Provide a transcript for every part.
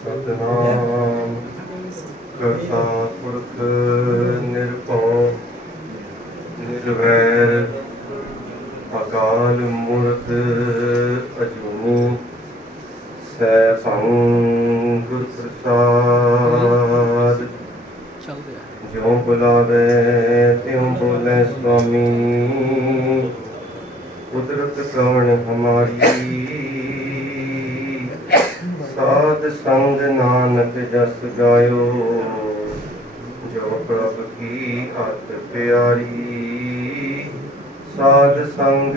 ਸਤਨਾਮ ਕਰਤਾ ਪੁਰਖ ਨਿਰਭਉ ਨਿਰਵੈਰ ਅਕਾਲ ਮੂਰਤ ਅਜੂਨੀ ਸੈਭੰ ਗੁਰ ਪ੍ਰਸਾਦ। ਜਿਉ ਬੁਲਾਵੇ ਤਿਉ ਬੋਲੇ ਸੁਆਮੀ, ਕੁਦਰਤ ਕਵਣ ਹਮਾਰੀ। ਸਾਧ ਸੰਗ ਨਾਨਕ ਜਸ ਗਾਇਓ, ਜੋ ਪ੍ਰਭ ਕੀ ਅਤ ਪਿਆਰੀ। ਸਾਧ ਸੰਗ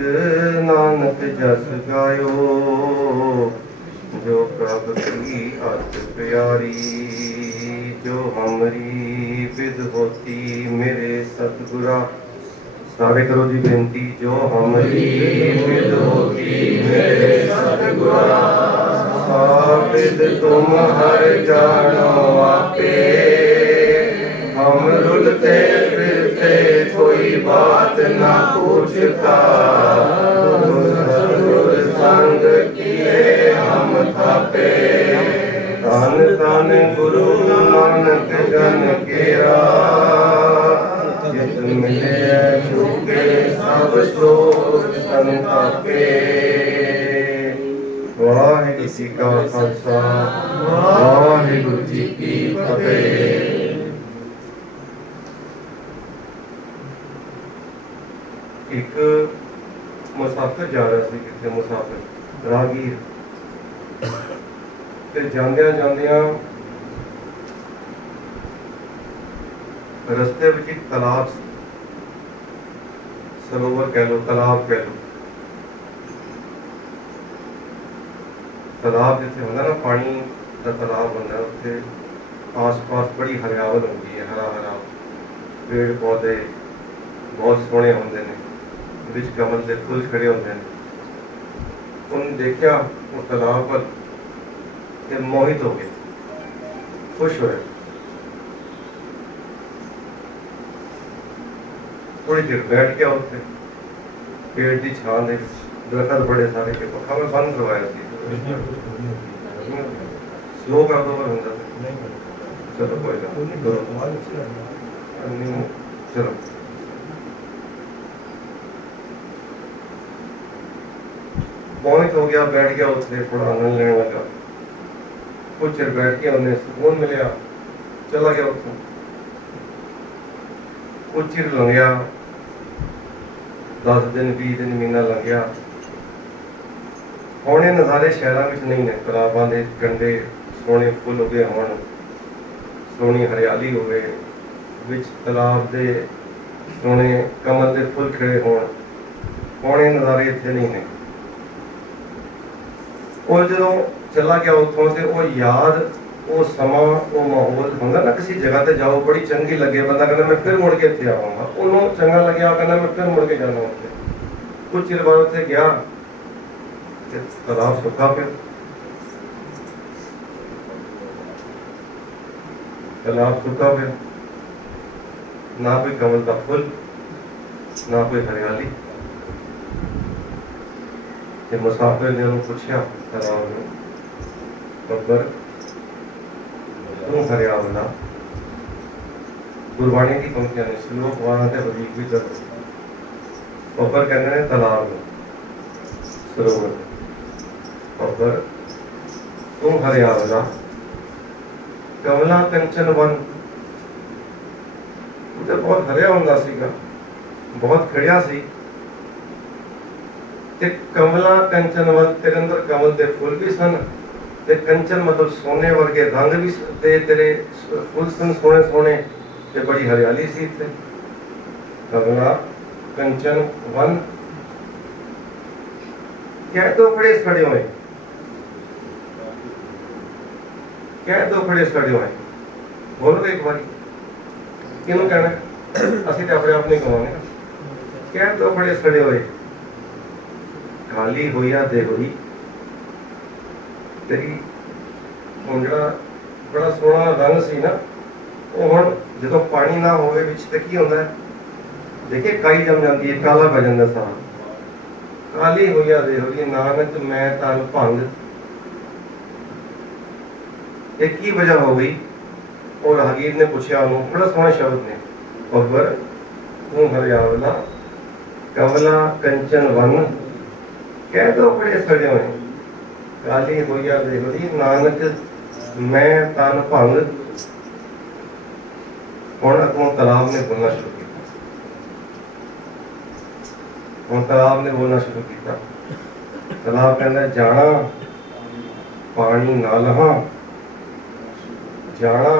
ਨਾਨਕ ਜਸ ਗਾਇਓ, ਜੋ ਪ੍ਰਭ ਕੀ ਅਤ ਪਿਆਰੀ। ਜੋ ਹਮਰੀ ਵਿਦ ਹੋਤੀ ਮੇਰੇ ਸਤਿਗੁਰਾ। ਸਾਰੇ ਕਰੋ ਜੀ ਬੇਨਤੀ। ਜੋ ਹਮਰੀ ਵਿਦ ਹੋਤੀ ਮੇਰੇ ਸਤਿਗੁਰਾ, ਸਾਬਿਦ ਤੁਮ ਹਰ ਜਾਣੋ ਆਪੇ। ਹਮ ਰੁਲਤੇ ਫਿਰਤੇ ਕੋਈ ਬਾਤ ਨਾ पूछता, सतगुर संग किए हम थापे। धन धन गुरु नानक जन केरा, जित मिले छूके सब सोच संतापे। वाहिगुरु जी का खालसा, वाहिगुरु जी की फतेह। एक मुसाफिर जा रहा ਸੀ ਕਿਤੇ, ਮੁਸਾਫਿਰ ਰਾਹਗੀਰ, ਤੇ ਜਾਂਦਿਆਂ ਜਾਂਦਿਆਂ ਰਸਤੇ ਵਿੱਚ ਇੱਕ ਤਲਾਬ, ਸਰੋਵਰ ਕਹਿ ਲਓ, ਤਲਾਬ ਕਹਿ ਲਓ। ਤਲਾਬ ਜਿੱਥੇ ਹੁੰਦਾ ਨਾ, ਪਾਣੀ ਦਾ ਤਲਾਬ ਹੁੰਦਾ, ਉੱਥੇ ਆਸ-ਪਾਸ ਬੜੀ ਹਰਿਆਵਲ ਹੁੰਦੀ ਹੈ, ਹਰਾ ਹਰਾ ਪੇੜ ਪੌਦੇ ਬਹੁਤ ਸੋਹਣੇ ਹੁੰਦੇ ਨੇ, ਵਿੱਚ ਕਮਲ ਦੇ ਫੁੱਲ ਖੜੇ ਹੁੰਦੇ ਨੇ। ਉਹਨੇ ਦੇਖਿਆ ਉਹ ਤਲਾਬ ਵੱਲ ਤੇ ਮੋਹਿਤ ਹੋ ਗਏ, ਖੁਸ਼ ਹੋਏ। ਥੋੜੀ ਦੇਰ ਬੈਠ ਗਿਆ ਉੱਥੇ ਪੇੜ ਦੀ ਛਾਂ ਦੇ ਵਿੱਚ। ਦਰਖਤ ਬੜੇ ਸਾਰੇ ਕੇ ਪੱਖਾ ਮੈਂ ਬੰਦ ਕਰਵਾਇਆ ਸੀ। ਸਲੋ ਕਰ ਦੋ ਹੁੰਦਾ, ਚਲੋ ਕੋਈ ਗੱਲ ਨਹੀਂ, ਚਲੋ। मोहित हो गया, बैठ गया उससे, थोड़ा आनंद लेने लगा। कुछ देर बैठ के उन्हें सुकून मिला, चला गया उसको। कुछ चिर लंघ गया, 10 दिन 20 दिन महीना लंघ गया। होने नज़ारे शहरों में नहीं ने, तलाबां दे कंढे सोहने फुल उगे होण, सोहनी हरियाली होवे, विच तलाब दे सोहने कमल दे फुल खिड़े होण, होने नज़ारे इत्थे नहीं ने। और जो चला गया उतों ते वो याद, वो समा, वो माहौल होंगे ना, किसी जगह ते जाओ बड़ी चंगी लगे, बंदा कहना मैं फिर मुड़ के इत्थे आवांगा, उन्होंने चंगा लगे, कहना मैं फिर मुड़ के जाना उत्थे। कुछ चिर बाद उत्थे गया ते तालाब सुखा पिया, तालाब सुखा पिया, ना कोई कमल का फुल, ना कोई हरियाली। ते मुसाफिर ने उन्होंने पूछा तलाब में, बब्बर तू हरियावला। गुरबाणी की पंक्तियां ने, श्लोक वाला ते वजीक भी कर। बब्बर कहते हैं तलाब में, सरोवर में, बब्बर तू हरियावला। कमला कंचन वन, तो बहुत हरिया हुंदा सीगा, बहुत खड़िया सी। ते कमला कंचन वल, तेरे अंदर कमल दे फुल भी सन, ते कंचन मतलब सोने वर्गे रंग भी, ते तेरे फुल सन सोने सोने, ते बड़ी हरियाली सी थे। कमला कंचन वन, क्या दो खड़े सड़े हुए, क्या दो खड़े सड़े हुए, बोलो एक बार किनू कहना, असि तो अपने आप नहीं कहांगे। क्या दो खड़े सड़े हुए, खाली होया दे होई तेरी ਹੁਣ ਜਿਹੜਾ ਬੜਾ ਸੋਹਣਾ ਰੰਗ ਸੀ ਨਾ, ਉਹ ਹੁਣ ਜਦੋਂ ਪਾਣੀ ਨਾ ਹੋਵੇ ਵਿੱਚ ਤੇ ਕੀ ਹੁੰਦਾ ਹੈ, ਦੇਖੇ ਕਾਈ ਜਮ ਜਾਂਦੀ ਹੈ, ਕਾਲਾ ਪੈ ਜਾਂਦਾ ਸਾਰਾ। ਕਾਲੀ ਹੋਇਆ ਦੇ ਹੋਈ ਨਾਨਕ ਮੈਂ ਤਨ ਭੰਗ, ये की वजह हो गई? और राहगीर ने पूछा उन्होंने, बड़ा सोहना शब्द ने, अकबर तू हरियावला कमला कंचन वन कह दो बड़े सड़े हुए काली होइया देवरी नानक मैं तन भंग। हुण अगों तालाब ने बोलना शुरू किया, हुण तालाब ने बोलना शुरू किया। तालाब कहना जाना पानी ना लहा, जाना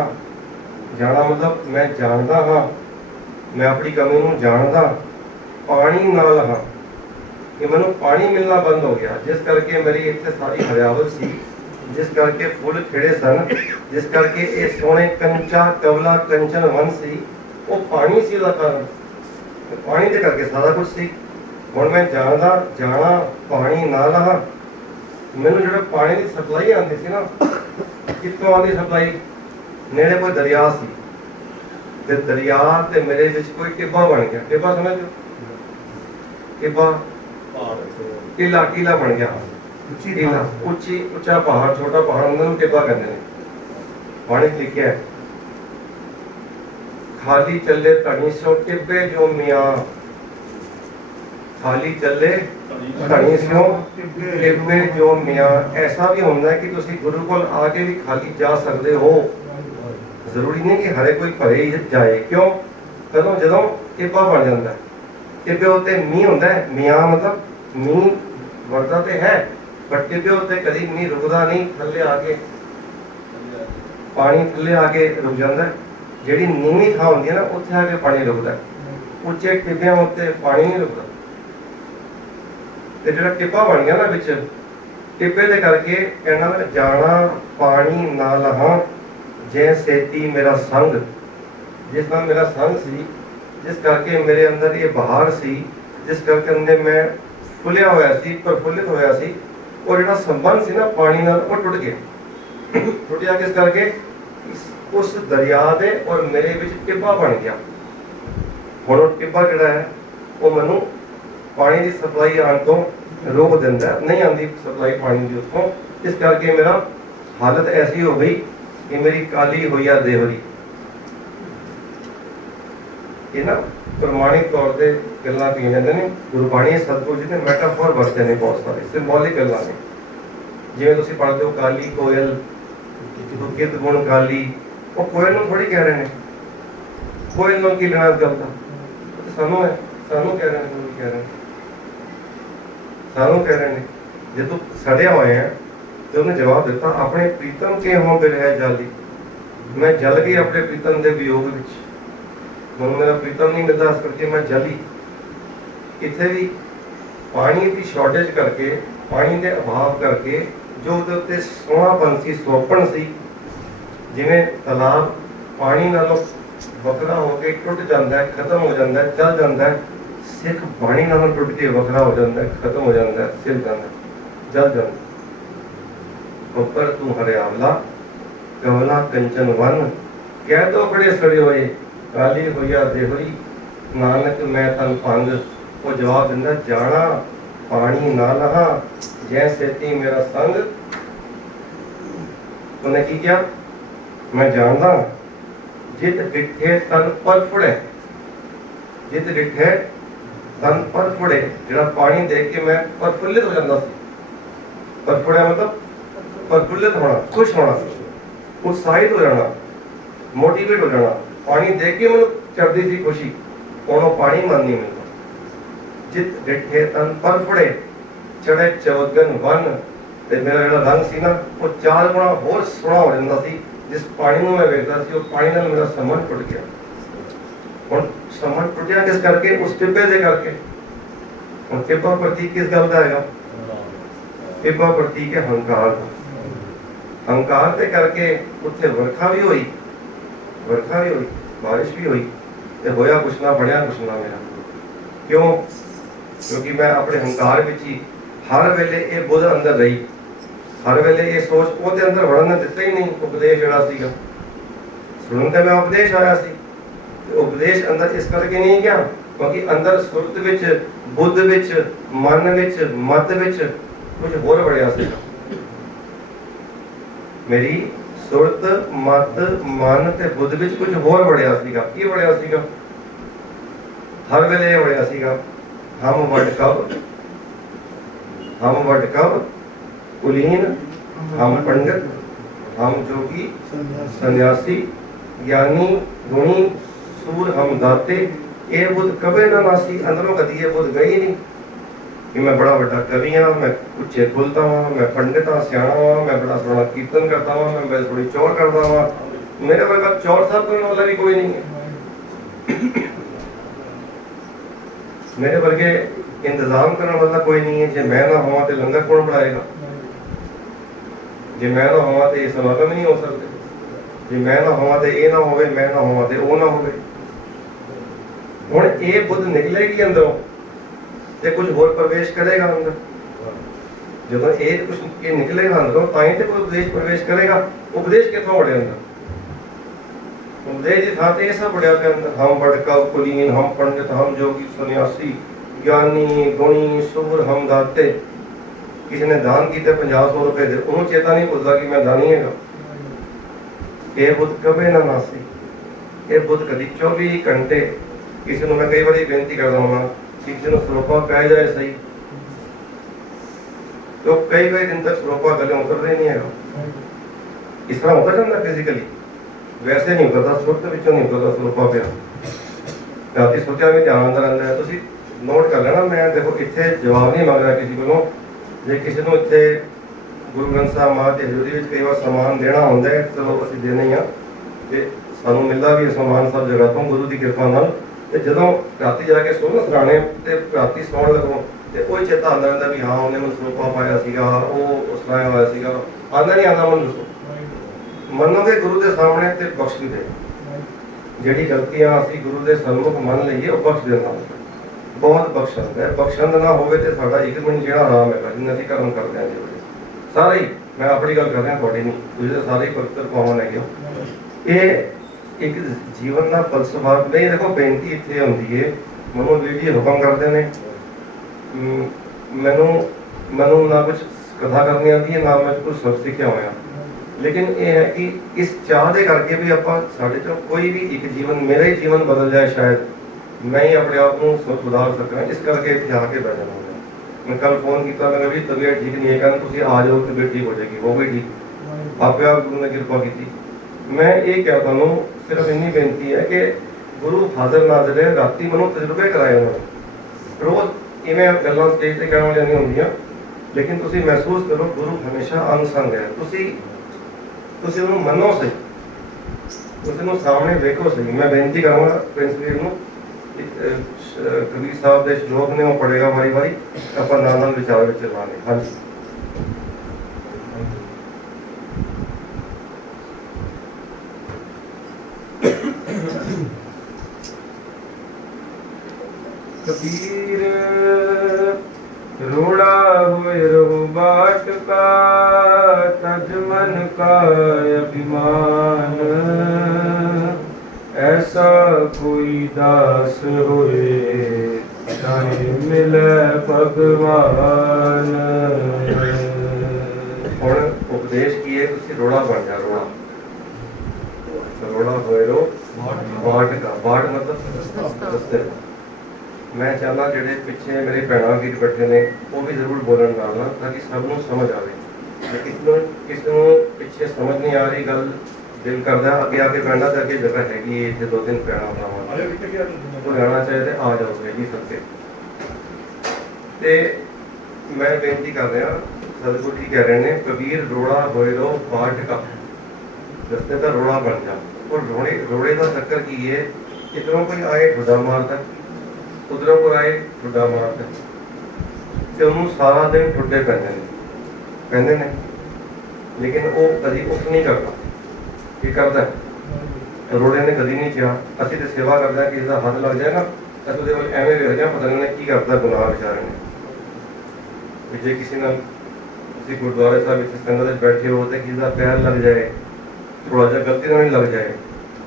जाना मतलब मैं जानता हाँ, मैं अपनी कमी नूं जानदा, पानी ना लहा कि मैनू पानी मिलना बंद हो गया, जिस करके मेरी इतने सारी हरियावल सी, जिस करके फुल खिड़े सन, जिस करके ये सोने कंचा कवला कंचन वन सी, वो पानी सी दा कारण, पानी दे करके सारा कुछ सी। हुण मैं जानदा जाना पानी ना लहा, मैनू जो पानी की सप्लाई आती सी ना, कितों आती सप्लाई? नेड़े कोई दरिया सी, ते दरिया ते मेरे विच कोई टिब्बा बन गया। टिब्बा समझ लो, टिब्बा टीला टीला बन गया, टीला उच्ची उच्चा पहाड़, छोटा पहाड़ अंदर टिब्बा कहते हैं। पानी लिखिया है खाली चले धनी सो टिब्बे जो मियाँ, खाली चले धनी सो टिब्बे जो मियाँ। ऐसा भी होता है कि तुसी गुरु कोल आके भी खाली जा सकते हो, जरूरी नहीं कि हरे कोई भरे ही जाए। क्यों? कदों जदों टिब्बा बन जाता है, टिब्बे उत्ते मींह होंदा है, मियाँ मतलब मींह वरदा ते है, पर टिब्बे उत्ते कदी मींह रुकदा नहीं, थल्ले आके पानी थल्ले आके रुक जाता है। जिहड़ी नीवीं थां होंदी है ना, उत्थे आके पानी रुकदा है, उच्चे टिब्बियां उत्ते पानी नहीं रुकदा। ते जिहड़ा टिब्बा बन गया ना विच, टिब्बे दे करके कहना जाना पानी ना लहा जै सेती मेरा संग, जिस नाल मेरा संग सी, जिस करके मेरे अंदर ये बहार सी, जिस करके अंदर मैं फुलिया होया सी, प्रफुल्लित होया सी, और जिहड़ा संबंध सी ना पानी नाल वो टुट गया। टुट गया किस करके? उस दरिया दे और मेरे विच टिब्बा बन गया। हुण वो टिब्बा जिहड़ा है वो मैनू पानी की सप्लाई आने तो रोक दिंदा, नहीं आती सप्लाई पानी की उसको। इस करके मेरा हालत ऐसी हो गई कि मेरी काली होइया देवरी। ये ना प्रमाणिक तौर पर गल्लां कही जांदे ने, गुरबाणी सतगुरु जी ने मैटाफोर वरते ने, बहुत सारे सिंबॉलिक गल्लां ने। जिवें तुसीं पढ़दे हो काली कोयल गिद्ध गुण काली, वो कोयल नूं थोड़ी कह रहे हैं, कोयल नूं की लेना इस गल दा? सानू है, सानू कह रहे हैं, कह रहे हैं, सानू कह रहे हैं। जे तू सड़िया होया है तो उन्हें जवाब दिता, अपने प्रीतम के हों बिरह जाली, मैं जल गई अपने प्रीतम के वियोग विच, हुण मेरा प्रीतम नहीं मिलता, इस करके मैं जली। इत्थे भी पानी की शॉर्टेज करके, पानी के अभाव करके जो उहदे उत्ते सोहणापन सी, सोपण सी, जिवें तालाब पानी नालों वखरा होकर टुट जाता है, खत्म हो जाता है, चल जाता है, सिख पानी नालों टुट के वखरा हो जाता है, खत्म हो जाता है, सिल जाता है, जल जाता है। ऊपर तू हरियावला कमला कंचन वन कह दो बड़े सड़े होए काली होइया देवरी नानक मैं तन भंग। वो जवाब दिंदा जाना पानी ना लहा जै सेती मेरा संग। उन्हें की किया? मैं जानदा जित डिठे तन पर फुड़े, जित डिठे तन पर फुड़े, जिहड़ा पानी देख के मैं प्रफुल्लित हो जाता सी। परफुड़िया मतलब प्रफुल्लित होना, खुश होना, उत्साहित हो जाना, मोटिवेट हो जाना। पानी देख के मैं चढ़ती थी खुशी, और पानी मन नहीं मिलता। जित डिठे तन पर फुड़े चढ़े चौगन वन, ते मेरा जो रंग सी ना वो 4 गुणा होर सोहना हो जाता सी। जिस पानी में मैं वेखदा सी, उस पानी नाल मेरा संबंध टुट गया। हुण संबंध टुटिया किस करके? उस टिब्बे दे करके। हुण टिब्बा प्रतीक किस गल दा हैगा? टिब्बा प्रतीक है हंकार का। हंकार दे करके उत्थे वर्खा भी हुई, वर्खा भी हुई, बारिश भी हुई, ते होया कुछ ना बढ़िया कुछ ना मेरा। क्यों? क्योंकि मैं अपने हंकार विच ही हर वेले ये बुध अंदर रही, हर वेले ये सोच वो अंदर वड़न दिता ही नहीं। उपदेश जिहड़ा सीगा सुनन ते मैं उपदेश आया सी, उपदेश अंदर इस करके नहीं गया क्योंकि अंदर सुरत विच, बुद्ध विच, मन विच, मत विच कुछ होर बढ़िया सीगा। मेरी ਸੁਰਤ ਮਤ ਮਨ ਤੇ ਬੁੱਧ ਵਿੱਚ ਕੁਝ ਹੋਰ ਵੜਿਆ ਸੀਗਾ। ਕੀ ਵੜਿਆ ਸੀਗਾ? ਹਰ ਵੇਲੇ ਇਹ ਵੜਿਆ ਸੀਗਾ, ਹਮ ਵਡ ਕਬ ਕੁਲੀਨ, ਹਮ ਪੰਡਿਤ, ਹਮ ਜੋਗੀ ਸੰन्यासी, ज्ञानी गुणी सूर हम दाते, ये बुद्ध कभी ना नासी। अंदरों कभी ये बुद्ध गई नहीं कि मैं बड़ा बड़ा कवि हाँ, मैं उच्चे बोलता हाँ, मैं पंडित हाँ, सियाणा हाँ, मैं बड़ा सोहना कीर्तन करता हाँ, मैं बड़ी थोड़ी चौड़ करता हाँ। मेरे वर्गा चौड़ साहब करने वाला भी कोई नहीं है। मेरे वर्गे इंतजाम करने वाला कोई नहीं है। जे मैं ना होवा तो लंगर कौन बनाएगा? जे मैं ना होवा तो ये समागम नहीं हो सकते। जे मैं ना होवा तो ये ना होवे, मैं ना होवा तो वो ना होवे। हुण ये बुद्ध निकलेगी अंदरों ते कुछ होर प्रवेश करेगा अंदर। जो ये कुछ ये निकलेगा अंदरों ताई तो कोई उपदेश प्रवेश करेगा। उपदेश कितों बड़े अंदर? उपदेश की थां ते ये सब बड़े के अंदर, हम बड़का कुलीन, हम पंडित, हम जोगी सन्यासी, ज्ञानी गुणी सूर, हम दाते। किसी ने दान किए 50-100 रुपए दे, उन्होंने चेता नहीं भुलता कि मैं दानी है। ये बुद्ध कभी ना नासी। ये बुद्ध कभी 24 घंटे किसी को मैं कई बार बेनती करता हूँ कि किसी को सरोपा पै जाए सही तो कई दिन तक सरोपा गले उतरते नहीं है। इस तरह होता जाता फिजिकली, वैसे नहीं उतरता, सुरत विचों नहीं उतरता सरोपा पिया। राती सोचा भी ध्यान आता रहता है। तुसी नोट कर लेना, मैं देखो इतने जवाब नहीं मांग रहा किसी को। जे किसी को इतने गुरु ग्रंथ साहब महाराज की हजूरी में कई बार समान देना होता है, चलो असं देना ही हाँ। तो सानू मिलता भी समान सब जगह तो गुरु की कृपा नाल। ते जदों राती जाके सो ना सराणे ते राती सौण लगो ते कोई चेता आंदा रहंदा भी हाँ उन्हें मैनूं सरोपा पाया सीगा, वो उस तरह होया सीगा। आंदा नहीं आंदा मैनूं दसो। मनोगे गुरु के सामने ते बख्श भी दे। जिहड़ी गलतियां असीं गुरु के सन्मुख मन लईए वो बख्श देना, बहुत बख्शंद है। बख्शंद ना होवे ते साडा एक मिनट जिहड़ा आराम है जिन्हें असीं कर्म करते हैं जी सारे ही, मैं अपनी गल कर रहा थोड़ी नहीं, तुझे सारे ही पवित्र पावन है। ये एक जीवन का फलसफा नहीं। देखो बेनती इतने होंगी है, मैं वीडियो हुक्म करते हैं, मैनू ना कुछ कथा करनी आती है ना मैं कुछ सब सीखा होया, लेकिन ये है कि इस चाह के करके भी आप साढ़े चो कोई भी एक जीवन, मेरा ही जीवन बदल जाए, शायद मैं ही अपने आप को सुधार सका। इस करके इतने आके बैठ जाना। मैं कल फोन किया, मैं भी तबीयत ठीक नहीं है, कहना तुम आ जाओ तबीयत ठीक हो जाएगी, हो गई ठीक। आपे आप गुरु ने कृपा की। मैं ये कहता हूँ सिर्फ इन्नी बेनती है कि गुरु हाजिर नाजिर है। राती मैं तजुर्बे कराए उन्होंने, रोज इवें गल्लां स्टेज से कहने वाली नहीं होंदियां, लेकिन तुसी महसूस करो गुरु हमेशा अंग-संग है। तुसी उन्होंने मनो सही, तुसी उन्होंने सामने देखो सही। मैं बेनती करूँगा प्रिंस वीर नूं, कबीर साहब के श्लोक ने वो पढ़ेगा वारी वारी, अपन नाल विचार विच चलाने। हाँ जी कबीर रोड़ा हुए रहो बाट का, तज मन का अभिमान। ऐसा कोई दास होए चाहे मिले भगवान। और उपदेश किए तुसी रोड़ा बन जा। रोड़ा होए रो बाट का, बाट मतलब रस्ते। मैं चाहना जेडे पिछे मेरे भैन वीर बैठे ने वो भी जरूर बोलन डालना ताकि सबनों समझ आए। किसी पिछे समझ नहीं आ रही गल, दिल करता अगे आके बैठना तो अगे जगह हैगी, इतने 2-3 भैन वो जाना चाहे तो आ जाओ जी सकते। तो मैं बेनती कर रहा, सतगुरु जी कह रहे हैं कबीर रोड़ा होए रो बाट का, रस्ते का रोड़ा बन जा। और रोड़े का चक्कर की है, इधरों कोई आए ठुडा मारता, उधरों को आए ठुडा मारता, तो उन्होंने सारा दिन ठुडे पहनते ने, लेकिन वो कभी उठ नहीं करता। की करता है रोड़े ने कभी नहीं किया। असं तो सेवा करते हैं, किसी का हाथ लग जाए ना असं एवं वेख जाए पता नहीं की करता गुनाह बेचारे ने। जे किसी ने गुरुद्वारे साहब इतने संगत बैठे हो तो किसी का पैर लग जाए, थोड़ा जहा गलती ना नहीं लग जाए,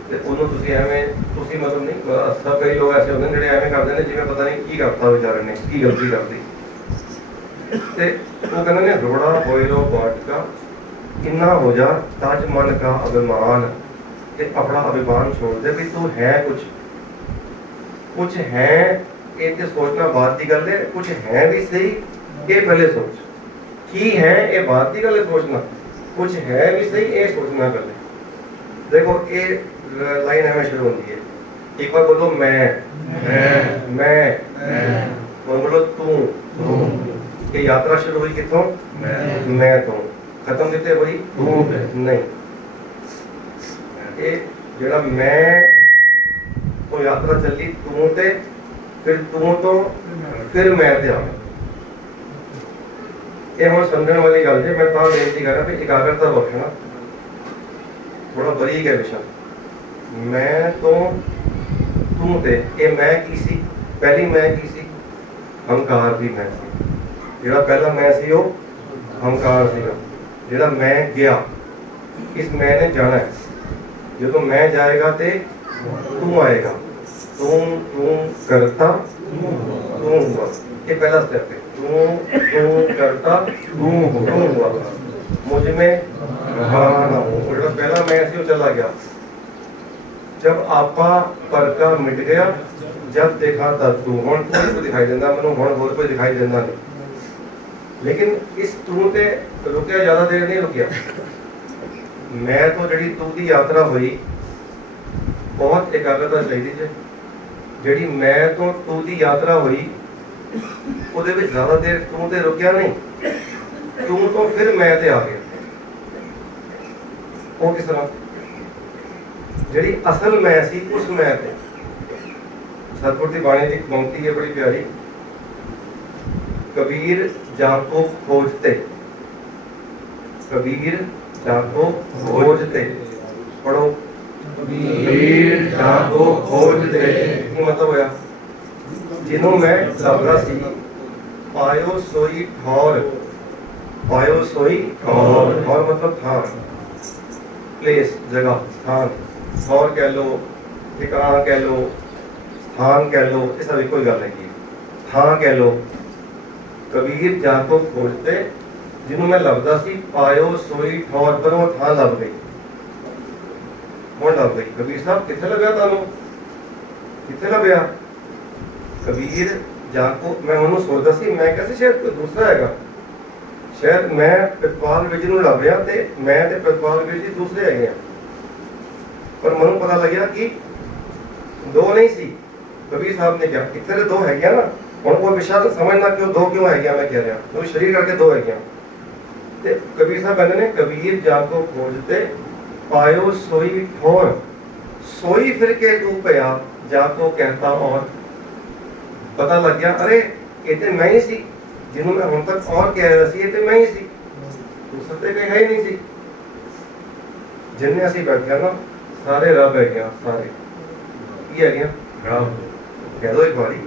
तो उन्होंने एवं मतलब नहीं। सब कई लोग ऐसे होते हैं जो एवं करते हैं जिम्मे पता नहीं की करता बेचारे ने, की गलती कर दी। वो कहते हैं रोड़ा होए रो बाट का, इन्ना हो जा तज मन का अभिमान, कि अपना अभिमान छोड़ दे भी तू है कुछ है। ये तो सोचना बात की गल है, कुछ है भी सही ये पहले सोच की है, ये बात की गल है सोचना, कुछ है भी सही ये सोचना गल है। देखो ये लाइन हमें शुरू होती है, एक बार बोलो मैं और बोलो तू। ये यात्रा शुरू हुई कितों? मैं तो खत्म कितने हुई? तू नहीं। ये जेड़ा मैं तो यात्रा चली तू ते, फिर तू तो फिर मैं ते आ। ये हम समझने वाली गल है। मैं तो बेनती कर रहा भी एकाग्रता रखना, थोड़ा बरीक है विषय। मैं तो तू ते, ये मैं की सी? पहली मैं की सी? हंकार भी मैं सी। जेड़ा पहला मैं सी वो हंकार सीगा। जेड़ा मैं गया, इस मैं ने जाना है, जो तो मैं जाएगा ते तू आएगा। तू करता तू हुआ, ये पहला स्टेप है। तू करता तू हुआ, मुझ में ना हो। जेड़ा पहला मैं सी वो चला गया। जब आपा पर का मिट गया, जब देखा तब तू। हुण कोई दिखाई देता मैनू, हुण होर कोई दिखाई देता नहीं। लेकिन इस तू ते रुकिया ज्यादा देर नहीं रुकिया। मैं तो जड़ी तू की यात्रा हुई, बहुत एकाग्रता चाहिए जे। जड़ी मैं तो तू की यात्रा हुई, ਉਹਦੇ ਵਿੱਚ ज्यादा देर तू ते रुकिया नहीं, तू तो फिर मैं ते आ गया। वो किस तरह? जड़ी असल मैं सी उस मैं ते। सतगुर की बाणी की पंक्ति है बड़ी प्यारी, कबीर जाको खोजते, कबीर जाको खोजते। पढ़ो, कबीर जाको खोजते। मतलब होया जिन्हों मैं लभदा सी, पायो सोई ठौर। पायो सोई ठौर, ठौर मतलब थान, प्लेस, जगह, स्थान। ठौर कह लो, ठिकाना कह लो, स्थान कह लो, ये सब कोई गल नहीं। थां कह लो। कबीर जाको खोजते, जिन्हों मैं लभदा सी, पायो सोई ठौर। पर वो थां लभ गई। कौन लभ गई? कबीर साहब किथे लभ्या तुहानू? किथे लभ्या? कबीर जाको, मैं उन्होंने सोचता सी, मैं कैसे शायद कोई दूसरा हैगा, शायद मैं प्रितपाल विज नूं लभ रहा ते मैं ते प्रितपाल विज जी दूसरे हैगे हैं। पर मैनूं पता लग्या कि दो नहीं सी। कबीर साहब ने कहा इतने तो दो हैगियां ना। हुण कोई विशा समझना क्यों दो क्यों हैगियां, मैं कह रहा क्योंकि शरीर करके दो हैगियां। ते कबीर साहब कहते ने कबीर जाको खोजते, पायो सोई ठौर। सोई फिर के तू पया, जाको कहता और। पता लग गया अरे ये तो मैं ही सी, जिन्हों मैं हुण तक और कह रहा सी, ये तो मैं ही सी, दूसरा तो कोई है ही नहीं सी। जिन्हें असीं बैठे ना सारे रब है गया, सारे की है गया रब। कह दो एक बारी,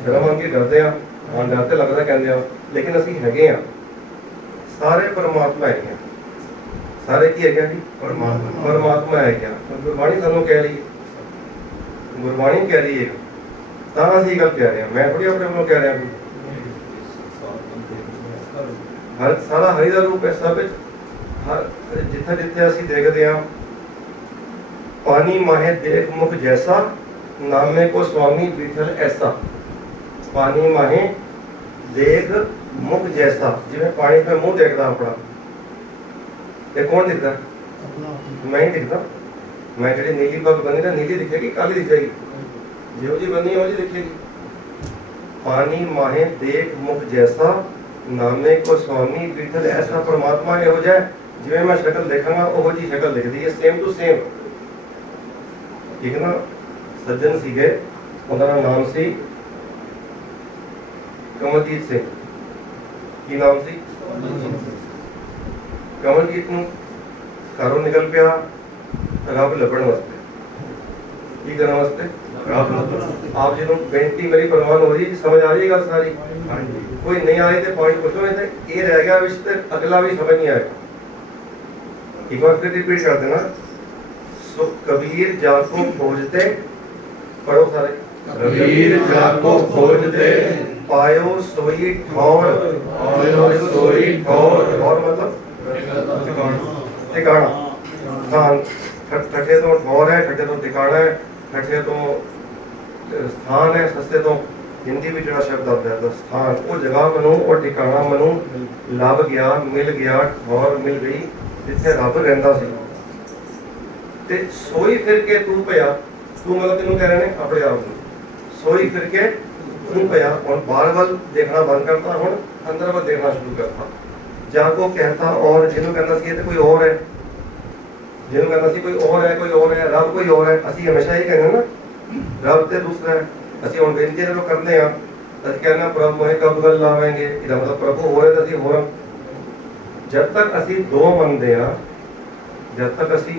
शर्म आंदी डरते हैं, हाँ डर तो लगता कहते हैं, लेकिन असीं हैगे हैं सारे परमात्मा है। सारे की है जी? परमात्मा है क्या? गुरबाणी सानू कह रही है, गुरबाणी कह रही है, ਤਾਂ ਅਸੀਂ ਗੱਲ ਕਹਿ ਰਹੇ ਹਾਂ। ਮੈਂ ਥੋੜੀ ਆਪਣੇ ਵੱਲੋਂ ਕਹਿ ਰਿਹਾ ਕੋਈ। ਹਰ ਸਾਰਾ ਹਰੀ ਦਾ ਰੂਪ ਹੈ ਸਭ ਵਿੱਚ। ਹਰ ਜਿੱਥੇ ਜਿੱਥੇ ਅਸੀਂ ਦੇਖਦੇ ਹਾਂ, ਪਾਣੀ ਮਾਹੇ ਦੇਖ ਮੁਖ ਜੈਸਾ, ਨਾਮੇ ਕੋ स्वामी विठल ऐसा। पानी माहे देख मुख जैसा, जिवें पानी पे मुंह देखदा अपना, ये कौन दिखदा? मैं ही दिखदा। मैं ਜਿਹੜੀ नीली पग बनी ना, नीली दिखेगी काली दिखेगी? जो जी बनी हो जी दिखेगी। पानी माहे देख मुख जैसा, नामे को स्वामी विठल ऐसा। परमात्मा हो जाए जिवें मैं शक्ल देखा वो जी शक्ल दिखती है, सेम टू सेम। ठीक है ना? सज्जन सीगे, उनका नाम सी कमलजीत सिंह। की नाम सी? कमलजीत नूं घरों निकल पिया रब लभण वास्ते। की करने वास्ते? आप जी बेनती मेरी प्रवान हो रही, समझ आ रही गल सारी? कोई नहीं आ रही तो पॉइंट पूछो, नहीं तो ये रह गया विषय, अगला भी समझ नहीं आएगा। एक बार फिर रिपीट कर देना। सो कबीर जाको खोजते, पढ़ो सारे, कबीर जाको खोजते, पायो सोई ठौर। पायो सोई ठौर। और मतलब ਟਿਕਾਣਾ, ਸਥਾਨ। ਠੱਠੇ ਤੋਂ ਠੌਰ ਹੈ, ਠੱਠੇ ਤੋਂ ਟਿਕਾਣਾ ਹੈ, ਠੱਠੇ ਤੋਂ ਸਥਾਨ ਹੈ, ਸੱਸੇ ਤੋਂ ਹਿੰਦੀ ਵਿੱਚ ਜਿਹੜਾ ਸ਼ਬਦ ਆਉਂਦਾ ਹੈ ਸਥਾਨ, ਉਹ ਜਗ੍ਹਾ ਮੈਨੂੰ, ਉਹ ਟਿਕਾਣਾ ਮੈਨੂੰ ਲੱਭ ਗਿਆ, ਮਿਲ ਗਿਆ, ਠੌਰ ਮਿਲ ਗਈ ਜਿੱਥੇ ਰੱਬ ਰਹਿੰਦਾ ਸੀ। ਤੇ ਸੋਈ ਫਿਰ ਕੇ ਤੂੰ ਪਿਆ, ਤੂੰ ਮਤਲਬ ਤੈਨੂੰ ਕਹਿ ਰਹੇ ਨੇ ਆਪਣੇ ਆਪ ਨੂੰ, ਸੋਈ ਫਿਰ ਕੇ ਤੂੰ ਪਿਆ। ਹੁਣ ਬਾਹਰ ਵੱਲ ਦੇਖਣਾ ਬੰਦ ਕਰਤਾ, ਹੁਣ ਅੰਦਰ ਵੱਲ ਦੇਖਣਾ ਸ਼ੁਰੂ ਕਰਤਾ। ਜਾਂ ਕੋ कहता और, ਜਿਹਨੂੰ ਕਹਿੰਦਾ ਸੀ ਇਹ ਤੇ ਕੋਈ ਹੋਰ ਹੈ, ਜਿਹਨੂੰ ਕਹਿੰਦਾ ਸੀ ਕੋਈ ਹੋਰ ਹੈ, ਕੋਈ ਹੋਰ ਹੈ, ਰੱਬ ਕੋਈ ਹੋਰ ਹੈ। ਅਸੀਂ ਹਮੇਸ਼ਾ ਇਹ ਕਹਿੰਦੇ ਨਾ ਰੱਬ ਤੇ ਦੂਸਰਾ ਹੈ। ਅਸੀਂ ਹੁਣ ਬੇਨਤੀ ਜਦੋਂ ਕਰਦੇ ਹਾਂ ਅਸੀਂ ਕਹਿੰਦੇ ਪ੍ਰਭੂ ਮੋਹਿ ਕਬ ਗੱਲ ਲਾਵੇਂਗੇ, ਇਹਦਾ ਮਤਲਬ ਪ੍ਰਭੂ ਹੋ ਰਿਹਾ ਤਾਂ ਅਸੀਂ ਹੋਰ। ਜਦ ਤੱਕ ਅਸੀਂ ਦੋ ਮੰਨਦੇ ਹਾਂ, ਜਦ ਤੱਕ ਅਸੀਂ,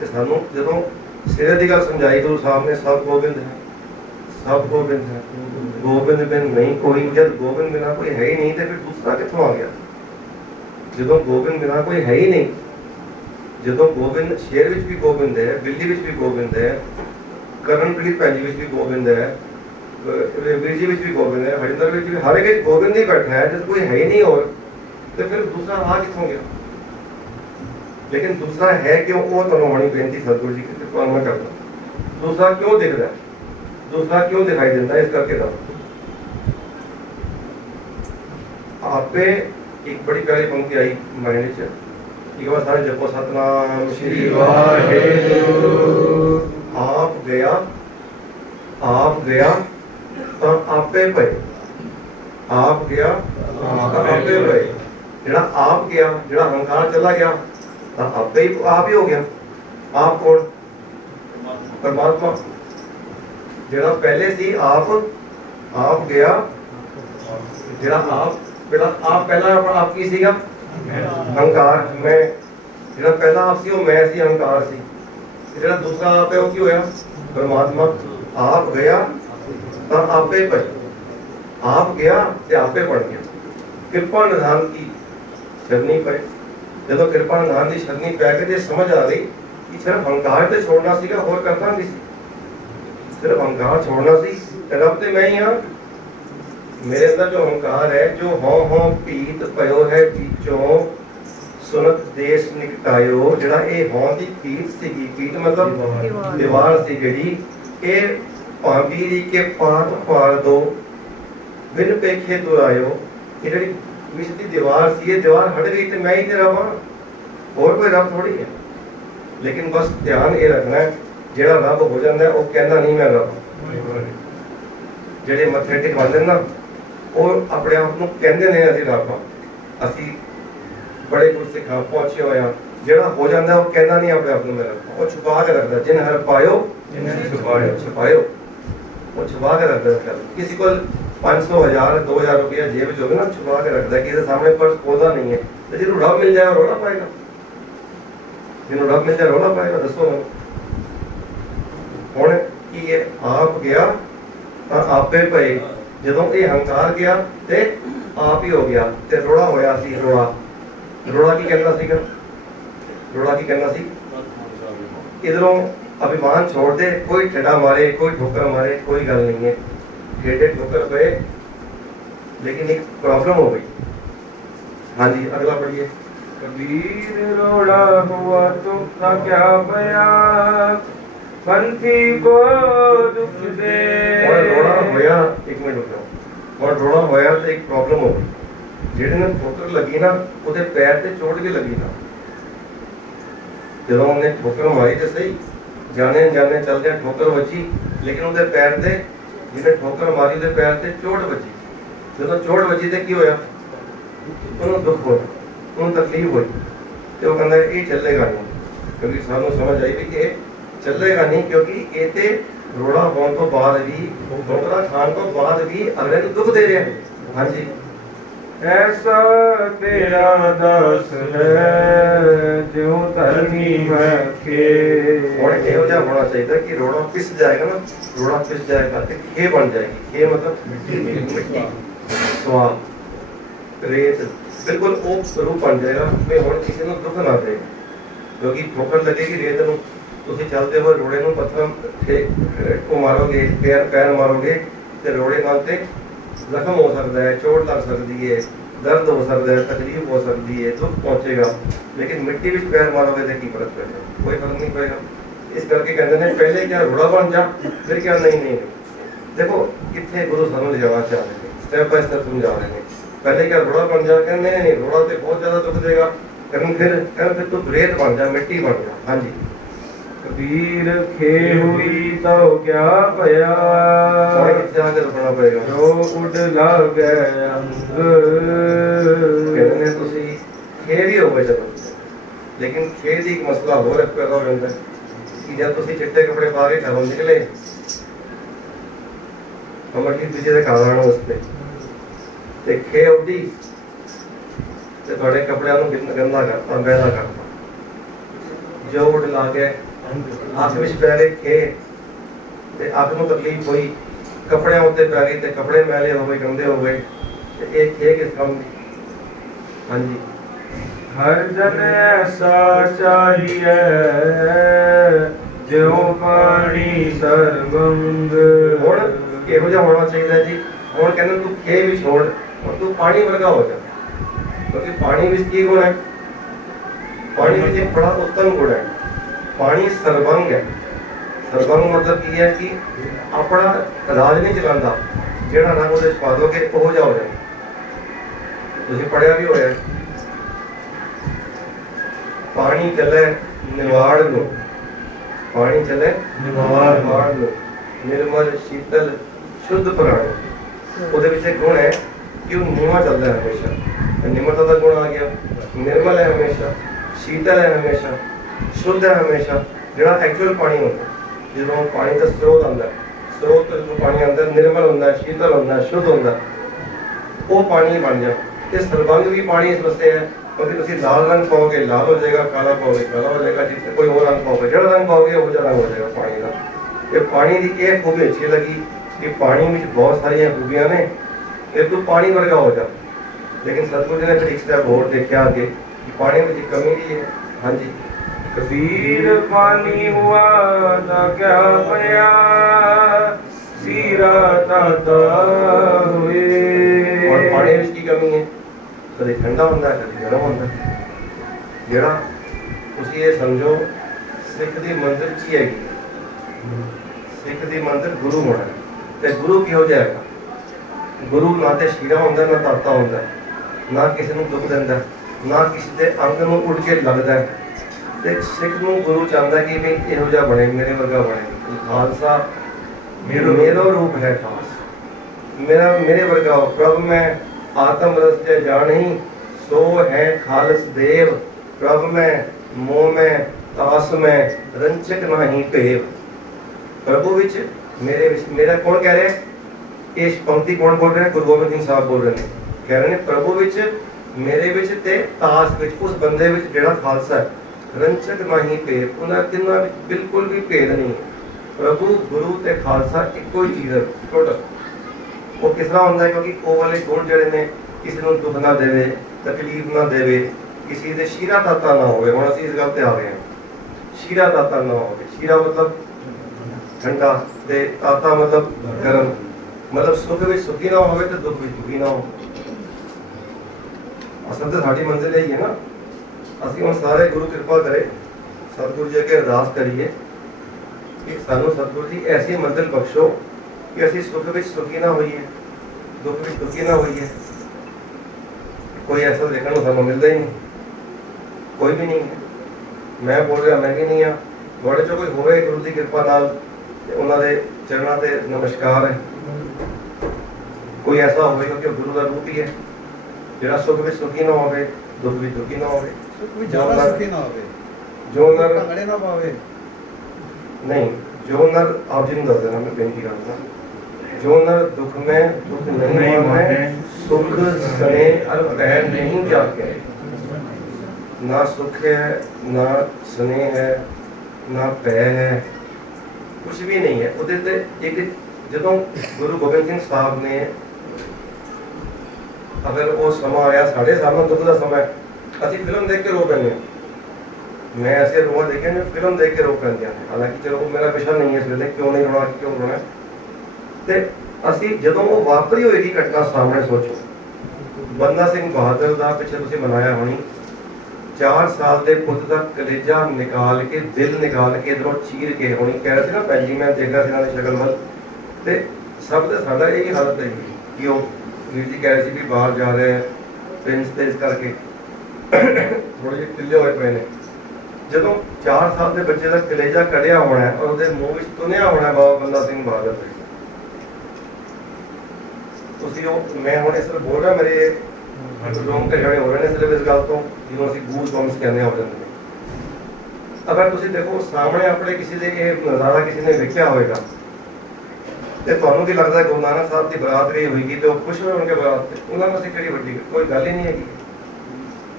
ਤੇ ਸਾਨੂੰ ਜਦੋਂ ਸਿਰੇ ਦੀ ਗੱਲ ਸਮਝਾਈ ਗੁਰੂ ਸਾਹਿਬ ਨੇ, ਸਭ ਗੋਬਿੰਦ ਹੈ, ਸਭ ਗੋਬਿੰਦ ਹੈ, ਗੋਬਿੰਦ ਬਿਨ ਨਹੀਂ ਕੋਈ। ਜਦ ਗੋਬਿੰਦ ਬਿਨਾ ਕੋਈ ਹੈ ਹੀ ਨਹੀਂ ਤੇ ਫਿਰ ਦੂਸਰਾ ਕਿੱਥੋਂ ਆ ਗਿਆ? ਜਦੋਂ ਗੋਬਿੰਦ ਬਿਨਾ ਕੋਈ ਹੈ ਹੀ ਨਹੀਂ, ਜਦੋਂ ਗੋਬਿੰਦ ਸ਼ੇਰ ਵਿੱਚ ਵੀ ਗੋਬਿੰਦ ਹੈ, ਬਿੱਲੀ ਵਿੱਚ ਵੀ ਗੋਬਿੰਦ ਹੈ, ਕਰਨਪ੍ਰੀਤ ਭੈਣ ਜੀ ਵਿੱਚ ਵੀ ਗੋਬਿੰਦ ਹੈ, ਵੀਰ ਜੀ ਵਿੱਚ ਵੀ ਗੋਬਿੰਦ ਹੈ, ਹਰਿੰਦਰ ਵਿੱਚ ਵੀ, ਹਰ ਇੱਕ ਗੋਬਿੰਦ ਹੀ ਬੈਠਾ ਹੈ। ਜਦ ਕੋਈ ਹੈ ਹੀ ਨਹੀਂ ਹੋਰ ਤੇ ਫਿਰ ਦੂਸਰਾ ਆ ਕਿੱਥੋਂ ਗਿਆ? ਲੇਕਿਨ ਦੂਸਰਾ ਹੈ ਕਿਉਂ, ਉਹ ਤੁਹਾਨੂੰ ਹੋਣੀ ਬੇਨਤੀ ਸਤਿਗੁਰੂ ਜੀ ਕਿ ਤੁਹਾਨੂੰ ਮੈਂ ਕਰਦਾ। ਦੂਸਰਾ ਕਿਉਂ ਦਿਖਦਾ, ਦੂਸਰਾ ਕਿਉਂ ਦਿਖਾਈ ਦਿੰਦਾ? ਇਸ ਕਰਕੇ ਦਾ ਆਪੇ ਇੱਕ ਬੜੀ ਪਿਆਰੀ ਪੰਕਤੀ ਆਈ ਮਾਈਂਡ 'ਚ, ਇੱਕ ਵਾਰ ਸਾਰੇ ਜਪੋ ਸਤਨਾਮ ਸ਼੍ਰੀ ਵਾਹਿਗੁਰੂ। ਆਪ ਗਿਆ ਤਾਂ ਆਪੇ ਪਏ, ਆਪ ਗਿਆ ਤਾਂ ਆਪੇ ਪਏ। ਜਿਹੜਾ ਆਪ ਗਿਆ, ਜਿਹੜਾ ਹੰਕਾਰ ਚਲਾ ਗਿਆ ਤਾਂ ਆਪੇ ਹੀ ਆਪ ਹੀ ਹੋ ਗਿਆ। ਆਪ ਕੌਣ? ਪਰਮਾਤਮਾ। ਜਿਹੜਾ ਪਹਿਲੇ ਸੀ ਆਪ ਗਿਆ, ਜਿਹੜਾ ਆਪ ਪਹਿਲਾਂ ਆਪ ਕੀ ਸੀਗਾ? ਹੰਕਾਰ, ਮੈਂ। ਜਿਹੜਾ ਪਹਿਲਾ ਆਪ ਸੀ ਉਹ ਮੈਂ ਸੀ, ਹੰਕਾਰ ਸੀ। ਜਿਹੜਾ ਦੂਸਰਾ ਆਪ ਹੈ ਉਹ ਕੀ ਹੋਇਆ? ਪਰਮਾਤਮਾ। ਆਪ ਗਿਆ ਤਾਂ ਆਪੇ ਪਏ, ਆਪ ਗਿਆ ਤੇ ਆਪੇ ਬਣ ਗਿਆ। ਕਿਰਪਾ ਨਿਧਾਨ ਕੀ ਸ਼ਰਨੀ ਪਏ। ਜਦੋਂ ਕਿਰਪਾ ਨਿਧਾਨ ਦੀ ਸ਼ਰਨੀ ਪੈ ਕੇ ਤੇ ਸਮਝ ਆ ਗਈ ਕਿ ਸਿਰਫ ਹੰਕਾਰ ਤੇ ਛੋੜਨਾ ਸੀਗਾ, ਹੋਰ ਕਰਨਾ ਨਹੀਂ ਸੀ। ਸਿਰਫ ਹੰਕਾਰ ਛੋੜਨਾ ਸੀ ਤੇ ਰੱਬ ਤੇ ਮੈਂ ਹੀ ਹਾਂ। ਮੇਰੇ ਅੰਦਰ ਜੋ ਹੰਕਾਰ ਹੈ, ਜੋ ਹੋਂ ਭੀਤ ਪਇਓ ਹੈ ਵਿੱਚੋਂ ਸੁਨਤ ਦੇਸ਼ ਨਿਕਟਾਇਓ, ਜਿਹੜਾ ਇਹ ਹੋਂ ਦੀ ਭੀਤ ਸੀਗੀ, ਭੀਤ ਮਤਲਬ ਦੀਵਾਰ ਸੀ ਜਿਹੜੀ, ਇਹ ਭਾਂਬੀਰੀ ਕੇ ਪਾਤ ਪਾੜ ਦੋ ਬਿਨ ਪੇਖੇ ਦੁਰਾਇਓ। ਇਹ ਜਿਹੜੀ ਵਿਸ਼ ਦੀ ਦੀਵਾਰ ਸੀ, ਇਹ ਦੀਵਾਰ ਹਟ ਗਈ ਤੇ ਮੈਂ ਹੀ ਤੇ ਰੱਬ ਹਾਂ, ਹੋਰ ਕੋਈ ਰੱਬ ਥੋੜੀ ਹੈ। ਲੇਕਿਨ ਬਸ ਧਿਆਨ ਇਹ ਰੱਖਣਾ ਹੈ, ਜਿਹੜਾ ਰੱਬ ਹੋ ਜਾਂਦਾ ਉਹ ਕਹਿੰਦਾ ਨਹੀਂ ਮੈਂ ਰੱਬ। ਜਿਹੜੇ ਮੱਥੇ ਟਿਕਾਉਂਦੇ ਨਾ ਉਹ ਆਪਣੇ ਆਪ ਨੂੰ ਕਹਿੰਦੇ ਨੇ ਅਸੀਂ ਰੱਬ ਹਾਂ, ਅਸੀਂ ਬੜੇ ਗੁਰਸਿੱਖਾਂ ਪਹੁੰਚੇ ਹੋਏ ਹਾਂ। ਜਿਹੜਾ ਹੋ ਜਾਂਦਾ ਉਹ ਕਹਿੰਦਾ ਨਹੀਂ ਆਪਣੇ ਆਪ ਨੂੰ ਮੈਂ ਰੱਬ, ਉਹ ਛੁਪਾ ਕੇ ਰੱਖਦਾ। ਜਿਨ ਹਰ ਪਾਇਓ ਛੁਪਾਇਓ, ਉਹ ਛੁਪਾ ਕੇ ਰੱਖਦਾ। ਕਿਸੇ ਕੋਲ 500 1000 2000 ਰੁਪਇਆ ਜੇਬ ਚ ਹੋਵੇ ਨਾ, ਛੁਪਾ ਕੇ ਰੱਖਦਾ, ਕਿਸੇ ਸਾਹਮਣੇ ਪਰਸ ਖੋਲਦਾ ਨਹੀਂ ਹੈ। ਤੇ ਜਿਹਨੂੰ ਰੱਬ ਮਿਲ ਜਾਏ ਰੋਣਾ ਪਾਏਗਾ, ਜਿਹਨੂੰ ਰੱਬ ਮਿਲ ਜਾਏ ਰੋਣਾ ਪਾਏਗਾ। ਦੱਸੋ ਹੁਣ ਕੀ ਇਹ ਆਪ ਗਿਆ ਤਾਂ ਆਪੇ ਪਏ। ਜਦੋਂ ਇਹ ਹੰਕਾਰ ਗਿਆ ਤੇ ਆਪ ਹੀ ਹੋ ਗਿਆ ਤੇ ਰੋੜਾ ਹੋਇਆ ਸੀ। ਰੋੜਾ ਕੀ ਕਹਿੰਦਾ ਸੀਗਾ? ਰੋੜਾ ਕੀ ਕਹਿੰਦਾ ਸੀ? ਇਧਰੋਂ ਅਭਿਮਾਨ छोड़ दे, कोई ठेडा मारे, कोई ठोकर मारे, कोई गल नहीं है। ठेडे ठोकर पे लेकिन एक प्रॉब्लम हो गई। हाँ जी, अगला पढ़िए। कबीर रोड़ा हुआ तुमका क्या बयान, पंथी को दुख दे। और रोड़ा होया, एक मिनट रुक जाओ। और रोड़ा होया तो एक प्रॉब्लम हो गई। जेड़े ने ठोकर लगी ना, ਉਹਦੇ पैर ਤੇ चोट भी लगी ना। ਜਦੋਂ ਉਹਨੇ ਠੋकर ਮਾਰੀ ਤੇ ਸਹੀ, ਜਾਣੇ ਚੱਲਦੇ ਠੋकर ਵੱਜੀ, ਲੇਕਿਨ ਉਹਦੇ ਪੈਰ ਤੇ, ਜਿਹਨੇ ਠੋकर ਮਾਰੀ ਉਹਦੇ ਪੈਰ ਤੇ ਚੋਟ ਵੱਜੀ। ਜਦੋਂ ਚੋਟ ਵੱਜੀ ਤੇ ਕੀ ਹੋਇਆ? ਉਹਨੂੰ ਦੁੱਖ ਹੋਇਆ, ਉਹਨੂੰ ਤਕਲੀਫ ਹੋਈ ਤੇ ਉਹ ਕਹਿੰਦਾ ਇਹ ਚੱਲੇਗਾ ਨਹੀਂ। ਕਿਉਂਕਿ ਸਾਨੂੰ ਸਮਝ ਆਈ ਵੀ ਇਹ ਚੱਲੇਗਾ ਨਹੀਂ, ਕਿਉਂਕਿ ਇਹ ਤੇ ਰੋੜਾ ਹੋਣ ਤੋਂ ਬਾਅਦ ਵੀ, ਠੋਕਰਾਂ ਖਾਣ ਤੋਂ ਬਾਅਦ ਵੀ ਅਗਲੇ ਨੂੰ ਦੁੱਖ ਦੇ ਰਿਹਾ। ਹਾਂਜੀ, ऐसा तेरा दास है जो धर्मी है के। और ਇਹੋ ਜਿਹਾ ਹੋਣਾ ਚਾਹੀਦਾ ਕਿ ਰੋੜਾ ਪਿਸ ਜਾਏਗਾ ਨਾ, ਰੋੜਾ ਪਿਸ ਜਾਏਗਾ ਤੇ ਖੇ ਬਣ ਜਾਏਗੀ। ਖੇ ਮਤਲਬ ਮਿੱਟੀ, ਸਵਾਦ, ਰੇਤ, ਬਿਲਕੁਲ ਉਹ ਰੂਪ ਬਣ ਜਾਏਗਾ ਵੀ ਹੁਣ ਕਿਸੇ ਨੂੰ ਦੁੱਖ ਨਾ ਦੇ। ਕਿਉਂਕਿ ਠੋਕਰ ਲੱਗੇਗੀ ਰੇਤ ਨੂੰ, ਤੁਸੀਂ ਚੱਲਦੇ ਹੋਏ ਰੋੜੇ ਨੂੰ ਪੱਥਰ ਕੋ ਮਾਰੋਗੇ, ਪੈਰ ਮਾਰੋਗੇ ਤੇ ਰੋੜੇ ਨਾਲ ਤੇ ਜ਼ਖਮ ਹੋ ਸਕਦਾ ਹੈ, ਚੋਟ ਲੱਗ ਸਕਦੀ ਹੈ, दर्द हो सकता है, तकलीफ हो सकती है, दुख पहुंचेगा, लेकिन मिट्टी में पैर मारोगे तो की फर्क पड़ेगा? कोई फर्क नहीं पड़ेगा। इस करके कहते हैं पहले क्या रोड़ा बन जा, फिर क्या नहीं नहीं देखो कितने गुरु सानू ले जाना चाह रहे हैं, स्टेप बाय स्टेप समझा रहे हैं। पहले क्या रोड़ा बन जा, कहते नहीं नहीं रोड़ा तो बहुत ज्यादा दुख देगा, फिर तू रेत बन जा, मिट्टी बन जा। हाँ जी। कबीर खे हुई तो क्या पया, कितने आगे रुकना पड़ेगा, जो उड़ लागे अंग। कहते तुसी खे भी हो गए चलो, लेकिन खे दी एक मसला हो पैदा हो जाता है कि जब तुसी चिट्टे कपड़े पा के घरों निकले, कमटी दूजे के घर आना उसते ते खे उड़ी ते थोड़े कपड़ियां नु गंदा करता, मैला करता। जो उड़ लागे अख विच पै गए खे ते अख नु तकलीफ हुई, कपड़े उत्ते पै गई ते कपड़े मैले हो गए, गंदे हो गए, ते एक खे किस काम दी? हाँ जी। हर जन ऐसा चाहिए जो पानी सरबंग। हुण किहो जिहा होना चाहिए जी? हुण कहंदे तू खे भी छोड़ और तू पानी वर्गा हो जा, क्योंकि पानी विच की गुण है? पानी विच एक बड़ा उत्तम गुण है, पानी सर्वंग है। सर्वंग मतलब की है कि अपना राज नहीं चलाता, जेड़ा रंग उहदे च पा दोगे ओहो जिहा हो जाए। तुसीं पढ़िया भी होया पानी चले निवाड़ लो, पानी चले निवाड़ लो, निर्मल शीतल शुद्ध प्राणी। ਉਹਦੇ ਵਿੱਚ एक गुण है कि वो नीवा चलता है हमेशा, निमरता का गुण आ गया, निर्मल है हमेशा, शीतल है हमेशा, शुद्ध है हमेशा। ਜਿਹੜਾ एक्चुअल पानी होता ਜਦੋਂ पानी का स्रोत आंदा, स्रोत ਤੋਂ ਜਦੋਂ पानी आंदा निर्मल ਹੁੰਦਾ, शीतल ਹੁੰਦਾ, शुद्ध ਹੁੰਦਾ, ਉਹ पानी बन जा। ਤੇ ਸਰਬੰਗ ਵੀ ਪਾਣੀ ਇਸ ਵਾਸਤੇ ਹੈ क्योंकि ਤੁਸੀਂ लाल रंग पाओगे लाल हो जाएगा, काला पाओगे काला हो जाएगा, जितने कोई और रंग पाओगे ਜਿਹੜਾ रंग पाओगे वो रंग हो जाएगा पानी का। ये पानी की एक खूबी अच्छी लगी कि पानी में बहुत सारी खूबियां ने, फिर तू पानी वर्गा हो जा। लेकिन सतगुरु जी ने फिर एक स्टेप और देखा आगे कि पानी में कमी भी है। हाँ जी। कबीर पानी हुआ ना क्या पया, सीरा ताता हुए। और पानी में की कमी है, कभी ठंडा होता है, कभी गर्म होता है। जेड़ा तुसी ये समझो सिख दी मंजिल की है, सिख दी मंजिल गुरु होना ते गुरु किहो जाएगा? गुरु ना ते शीरा होंदा ना ताता होंदा, ना किसी ਨੂੰ दुख ਦਿੰਦਾ, ना किसी ਦੇ अंग ਨੂੰ उड़ के लगदा। ਤੇ ਸਿੱਖ ਨੂੰ ਗੁਰੂ ਚਾਹੁੰਦਾ ਕਿ ਵੀ ਇਹੋ ਜਿਹਾ ਬਣੇ, ਮੇਰੇ ਵਰਗਾ ਬਣੇ। ਖਾਲਸਾ ਮੇਰਾ रूप है खास, मेरा मेरे वर्गा हो। प्रभु में आत्म रस जय जानी, सो है खालस देव। प्रभु में मोह में तास में रंचक नहीं भेव। प्रभु विच मेरे विच, मेरा कौन कह रहे हैं? इस पंक्ति कौन बोल रहे हैं? गुरु गोबिंद सिंह साहब बोल रहे हैं। कह रहे हैं प्रभु विच मेरे विच ते तास विच, उस बंदे विच जेड़ा खालसा है, रंचक नहीं भेव। उन्हां तिन्हां विच बिल्कुल भी भेद नहीं है। प्रभु गुरु ते खालसा इक्को ही चीज है टोटल। वो किस तरह होंदा है? क्योंकि वो वाले गुण जेड़े ने किसी ਨੂੰ दुख ना देवे, तकलीफ ना देवे, किसी दे शीरा ताता ना होवे। हुण ਅਸੀਂ ਇਸ ਗੱਲ ਤੇ आ गए हैं, शीरा ताता ना होवे। शीरा मतलब ठंडा ते ताता मतलब गर्म, मतलब सुख ਵਿੱਚ सुखी ना होवे ते दुख ਵਿੱਚ दुखी ना हो। असल तो साडी मंजिल यही है ना। ਅਸੀਂ ਹੁਣ ਸਾਰੇ ਗੁਰੂ ਕਿਰਪਾ ਕਰੇ, सतगुरु जी अगे अरदास करिए कि सानू सतगुरु जी ऐसी मंजिल बख्शो कि असी सुख विच सुखी ना होइए, दुख विच दुखी ना होइए। कोई ऐसा देखने को सानू मिलता ही नहीं, कोई भी नहीं है। मैं बोल रहा, मैं भी नहीं हाँ। थोड़े चो कोई होवे गुरु की कृपा नाल, उन्हां दे चरणों ते नमस्कार है। कोई ऐसा होवे क्योंकि गुरु का रूप ही है, जिहड़ा सुख विच सुखी ना होवे, दुख विच दुखी ना होवे, ज्यादा सुखी ना होवे, जो नर भंगड़े ना पावे। नहीं, जो नर आप जी दस देना, मैं बेनती करना, जो नर दुख में दुख नहीं माने, सुख सने अर पैर नहीं जाके। ना सुख है, ना स्नेह है, ना पै है, कुछ भी नहीं है। ਉਹਦੇ ਤੇ ਇੱਕ ਜਦੋਂ ਗੁਰੂ ਗੋਬਿੰਦ ਸਿੰਘ ਸਾਹਿਬ ਨੇ, अगर वो समा आया साढ़े साल में दुख का समय, ਅਸੀਂ फिल्म देख के रो पैंਦੇ ਹਾਂ। मैं ऐसे रोआ देखे मैं फिल्म देख के रो पैंਦੇ हैं। हालांकि चलो मेरा विषय नहीं है इस ਵੇਲੇ, क्यों नहीं रोना, क्यों रोना। ਤੇ ਅਸੀਂ ਜਦੋਂ ਉਹ ਵਾਪਰੀ ਹੋਏਗੀ ਘਟਨਾ ਸਾਹਮਣੇ, ਸੋਚੋ ਬੰਦਾ ਸਿੰਘ ਬਹਾਦਰ ਦਾ ਪਿੱਛੇ ਤੁਸੀਂ ਮਨਾਇਆ ਹੋਣੀ 4 ਸਾਲ ਦੇ ਪੁੱਤ ਦਾ ਕਲੇਜਾ ਨਿਕਾਲ ਕੇ ਦਿਲ ਨਿਕਾਲ ਕੇ ਇਧਰੋਂ ਚੀਰ ਕੇ ਹੋਣੀ ਕਹਿ ਰਹੇ ਸੀ ਨਾ ਭੈਣ ਜੀ, ਮੈਂ ਦੇਖਦਾ ਸੀ ਇਹਨਾਂ ਦੀ ਸ਼ਕਲ ਵੱਲ ਤੇ ਸਭ ਦਾ ਸਾਡਾ ਇਹ ਹਾਲਤ ਹੈ ਕਿ ਉਹ ਵੀਰ ਜੀ ਕਹਿ ਰਹੇ ਸੀ ਵੀ ਬਾਹਰ ਜਾ ਰਹੇ ਹੈ ਪ੍ਰਿੰਸ ਤੇ ਇਸ ਕਰਕੇ ਥੋੜੇ ਜਿਹੇ ਢਿੱਲੇ ਹੋਏ ਪਏ ਨੇ। ਜਦੋਂ 4 ਸਾਲ ਦੇ ਬੱਚੇ ਦਾ ਕਲੇਜਾ ਕੱਢਿਆ ਹੋਣਾ ਹੈ ਔਰ ਉਹਦੇ ਮੂੰਹ ਵਿੱਚ ਤੁਨਿਆ ਹੋਣਾ ਬਾਬਾ ਬੰਦਾ ਸਿੰਘ ਬਹਾਦਰ ਦੇ, ਤੁਸੀਂ ਉਹ ਮੈਂ ਹੁਣ ਇਸ ਬੋਲ ਰਿਹਾ ਮੇਰੇ ਰੋਮ ਤੇ ਖੜੇ ਹੋ ਰਹੇ ਨੇ ਸਿਰਫ ਇਸ ਗੱਲ ਤੋਂ ਜਿਹਨੂੰ ਅਸੀਂ ਗੂਸ ਬੰਸ ਕਹਿੰਦੇ ਹੋ ਜਾਂਦੇ ਨੇ। ਅਗਰ ਤੁਸੀਂ ਦੇਖੋ ਸਾਹਮਣੇ ਆਪਣੇ ਕਿਸੇ ਦੇ ਇਹ ਨਜ਼ਾਰਾ ਕਿਸੇ ਨੇ ਵੇਖਿਆ ਹੋਵੇਗਾ ਤੇ ਤੁਹਾਨੂੰ ਕੀ ਲੱਗਦਾ ਗੁਰੂ ਨਾਨਕ ਸਾਹਿਬ ਦੀ ਬਰਾਤ ਗਈ ਹੋਏਗੀ ਤੇ ਉਹ ਖੁਸ਼ ਹੋਣਗੇ ਬਰਾਤ ਤੇ? ਉਹਨਾਂ ਨੂੰ ਅਸੀਂ ਕਿਹੜੀ ਵੱਡੀ ਕੋਈ ਗੱਲ ਹੀ ਨਹੀਂ ਹੈਗੀ।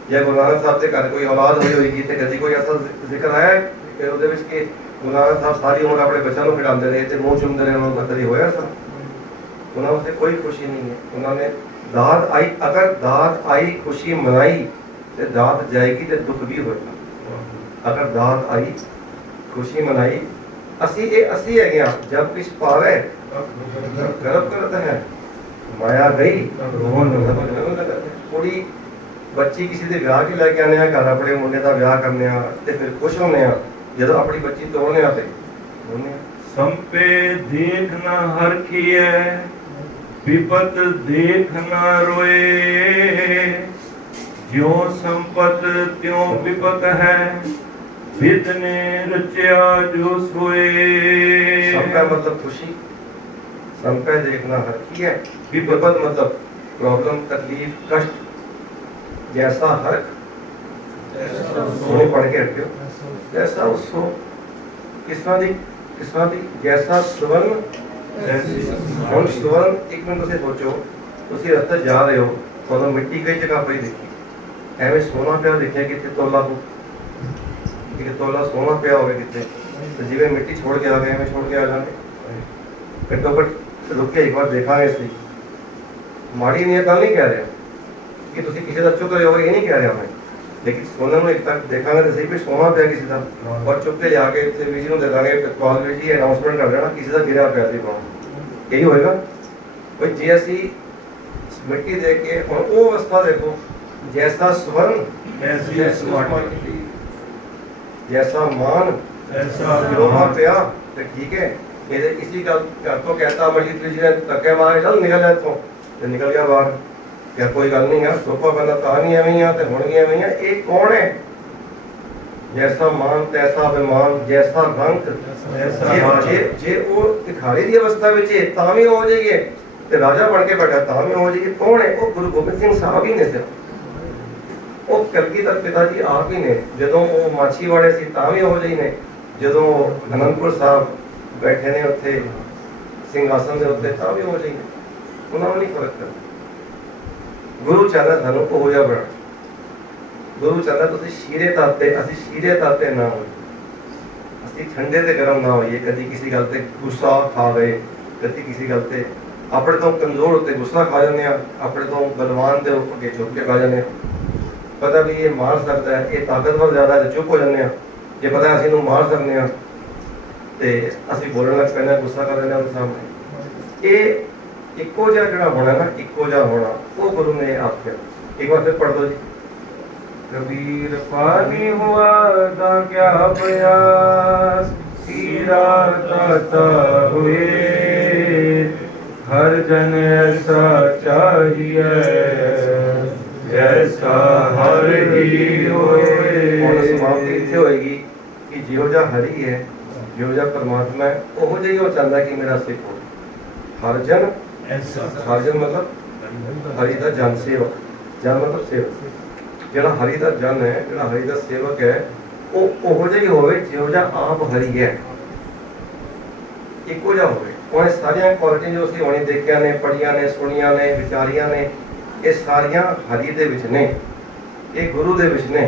ਜੇ ਗੁਰੂ ਨਾਨਕ ਸਾਹਿਬ ਦੇ ਘਰ ਕੋਈ ਔਲਾਦ ਹੋਈ ਹੋਏਗੀ ਤੇ ਕਦੀ ਕੋਈ ਐਸਾ ਜ਼ਿਕਰ ਆਇਆ ਕਿ ਉਹਦੇ ਵਿੱਚ ਕਿ ਗੁਰੂ ਨਾਨਕ ਸਾਹਿਬ ਸਾਰੀ ਉਮਰ ਆਪਣੇ ਬੱਚਿਆਂ ਨੂੰ ਖਿਡਾਉਂਦੇ ਰਹੇ ਤੇ ਮੂੰਹ ਚੁੰਮਦੇ ਰਹੇ, ਉਹਨਾਂ ਨੂੰ ਕਦੀ ਹੋਇਆ ਸਾ? ਉਹਨਾਂ ਨੂੰ ਕੋਈ ਖੁਸ਼ੀ ਨਹੀਂ ਹੈ। ਉਹਨਾਂ ਨੇ ਦਾਤ ਆਈ, ਅਗਰ ਦਾਤ ਆਈ ਖੁਸ਼ੀ ਮਨਾਈ ਤੇ ਦਾਤ ਜਾਏਗੀ ਤੇ ਦੁੱਖ ਵੀ ਹੋਏਗਾ। ਅਗਰ ਦਾਤ ਆਈ ਖੁਸ਼ੀ ਮਨਾਈ ਅਸੀਂ ਹੈਗੇ ਆ ਜਬ ਕਿਛ ਪਾਵੇ ਗਰਬ ਕਰਤਾ ਹੈ ਮਾਇਆ ਗਈ ਰੋਣ ਲੱਗਾ। ਕੁੜੀ ਬੱਚੀ ਕਿਸੇ ਦੇ ਵਿਆਹ ਕੇ ਲੈ ਕੇ ਆਨੇ ਆ ਘਰ ਆਪਣੇ ਮੁੰਡੇ ਦਾ ਵਿਆਹ ਕਰਨੇ ਆ ਤੇ ਫਿਰ ਖੁਸ਼ ਹੋਣੇ ਆ, ਜਦੋਂ ਆਪਣੀ ਬੱਚੀ ਤੋੜਨੇ ਆ ਤੇ ਰੋਣੇ ਆ। ਸੰਪੇ ਦੇਖ ਨਾ ਹਰਖੀਏ विपत देख न रोए, ज्यों संपत त्यों विपत है, विद ने रचिया जो सोए। संपै मतलब खुशी, संपै देखना हरखी है, विपत मतलब प्रॉब्लम तकलीफ कष्ट, जैसा हर्क पढ़ के रखियो जैसा उसको किसना दी जैसा सुवर्ण। ਹੁਣ ਸੁਵਰਨ ਇੱਕ ਮਿੰਟ ਤੁਸੀਂ ਸੋਚੋ, ਤੁਸੀਂ ਰਸਤੇ ਜਾ ਰਹੇ ਹੋ, ਤੁਹਾਨੂੰ ਮਿੱਟੀ ਕਈ ਜਗ੍ਹਾ ਪਈ ਦੇਖੀ, ਐਵੇਂ ਸੋਨਾ ਪਿਆ ਦੇਖਿਆ ਕਿਤੇ ਤੋਲਾ ਹੋ, ਕਿਤੇ ਤੋਲਾ ਸੋਨਾ ਪਿਆ ਹੋਵੇ ਕਿਤੇ, ਤੇ ਜਿਵੇਂ ਮਿੱਟੀ ਛੋੜ ਕੇ ਆ ਗਏ ਐਵੇਂ ਛੋੜ ਕੇ ਆ ਜਾਣਗੇ। ਘੱਟੋ ਘੱਟ ਰੁਕ ਕੇ ਇੱਕ ਵਾਰ ਦੇਖਾਂਗੇ ਅਸੀਂ। ਮਾੜੀ ਨੀਅਤ ਨਾਲ ਨਹੀਂ ਕਹਿ ਰਿਹਾ ਕਿ ਤੁਸੀਂ ਕਿਸੇ ਦਾ ਚੁੱਕ ਰਹੇ ਹੋ, ਇਹ ਨਹੀਂ ਕਹਿ ਰਿਹਾ ਮੈਂ, ਲੇਕਿਨ ਸੋਨੇ ਨੂੰ ਇੱਕ ਤੱਕ ਦੇਖਾਂਗੇ ਤਾਂ ਸਹੀ ਵੀ ਸੋਨਾ ਪਿਆ ਕਿਸੇ ਦਾ, ਔਰ ਚੁੱਕ ਕੇ ਜਾ ਕੇ ਇੱਥੇ ਵੀਜੀ ਨੂੰ ਦੇ ਦਾਂਗੇ, ਕਾਲ ਵਿੱਚ ਹੀ ਅਨਾਉਂਸਮੈਂਟ ਕਰ ਦੇਣਾ ਕਿਸੇ ਦਾ ਗਿਰਿਆ ਪਿਆ ਸੀ ਪਾਉਂ, ਇਹੀ ਹੋਏਗਾ। ਬਈ ਜੇ ਅਸੀਂ ਮਿੱਟੀ ਦੇਖ ਕੇ ਹੁਣ ਉਹ ਅਵਸਥਾ ਦੇਖੋ, ਜੈਸਾ ਸਵਰਨ ਜੈਸਾ ਮਾਨ ਐਸਾ ਲੋਹਾ ਪਿਆ, ਤੇ ਠੀਕ ਹੈ ਇਹਦੇ ਇसी ਗੱਲ ਘਰ ਤੋਂ ਕਹਿਤਾ ਮਰਜੀ ਜੀ ਨੇ ਧੱਕੇ ਮਾਰੇ ਚੱਲ ਨਿਕਲ ਜਾ ਇੱਥੋਂ, ਤੇ ਨਿਕਲ ਗਿਆ ਬਾਹਰ। या कोई गल नहीं है, सोफा बंदा ता नहीं एवं ही ते हुण भी एवं ही है। ये कौन है? जैसा मान तैसा अभिमान, जैसा रंग जे वो भिखारी की अवस्था में तां भी हो जाइए ते राजा बन के बैठा तां भी हो जाइए। कौन है? वो गुरु गोबिंद सिंह साहब ही ने, सिर्फ वो कलगीधर पिता जी आप ही ने। जदों वो माछीवाड़े सी तां भी हो जाई ने, जदों आनंदपुर साहब बैठे ने उत्थे सिंघासन दे उत्ते तां भी हो जाई ने। उन्हां नूं नहीं फर्क करदा। गुरु चाहता सानू हो जा बना, गुरु चाहता तुसीं शीरे ताते, असीं शीरे ताते ना हो, असीं ठंडे ते गरम ना होइए। कदी किसी गल ते गुस्सा खा गए, कदी किसी गल ते अपने तो कमजोर उत्ते गुस्सा खा जाने, अपने तो बलवान दे अगे चुप के खा जाने। पता भी ये मार सकता है, ये ताकतवर ज्यादा है, चुप हो जाने। जे पता असीं नूं मार सकने आ ते असीं बोलण लग पैंदे, गुस्सा कर देने उनके सामने। ये इको जिहा जिहड़ा होना ना, इको जिहा होना, वो गुरु ने आख्या। एक बार फिर पढ़ दो जी। कबीर पानी हुआ ता क्या प्रयास, सीरा ताता हुए, हर जन ऐसा चाहिए जैसा हर ही होए। और समाप्ति इत्थे होएगी कि जिहो जिहा हरि है, जिहो जिहा परमात्मा है, ओहो जिहा ही वो चाहता है कि मेरा सिख हो। हर जन हर जन मतलब हरि दा जन सेवक, जन मतलब सेवक। जिहड़ा हरि दा जन है, जिहड़ा हरि दा सेवक है, वो ओहो जिहा ही होवे जिहो जिहा आप हरि है, इको जिहा होवे। और सारियां क्वालिटी जो असीं हुणे देखिया ने, पढ़िया ने, सुनिया ने, विचारिया ने, ये सारियां हरि दे विच ने, ये गुरु दे विच ने।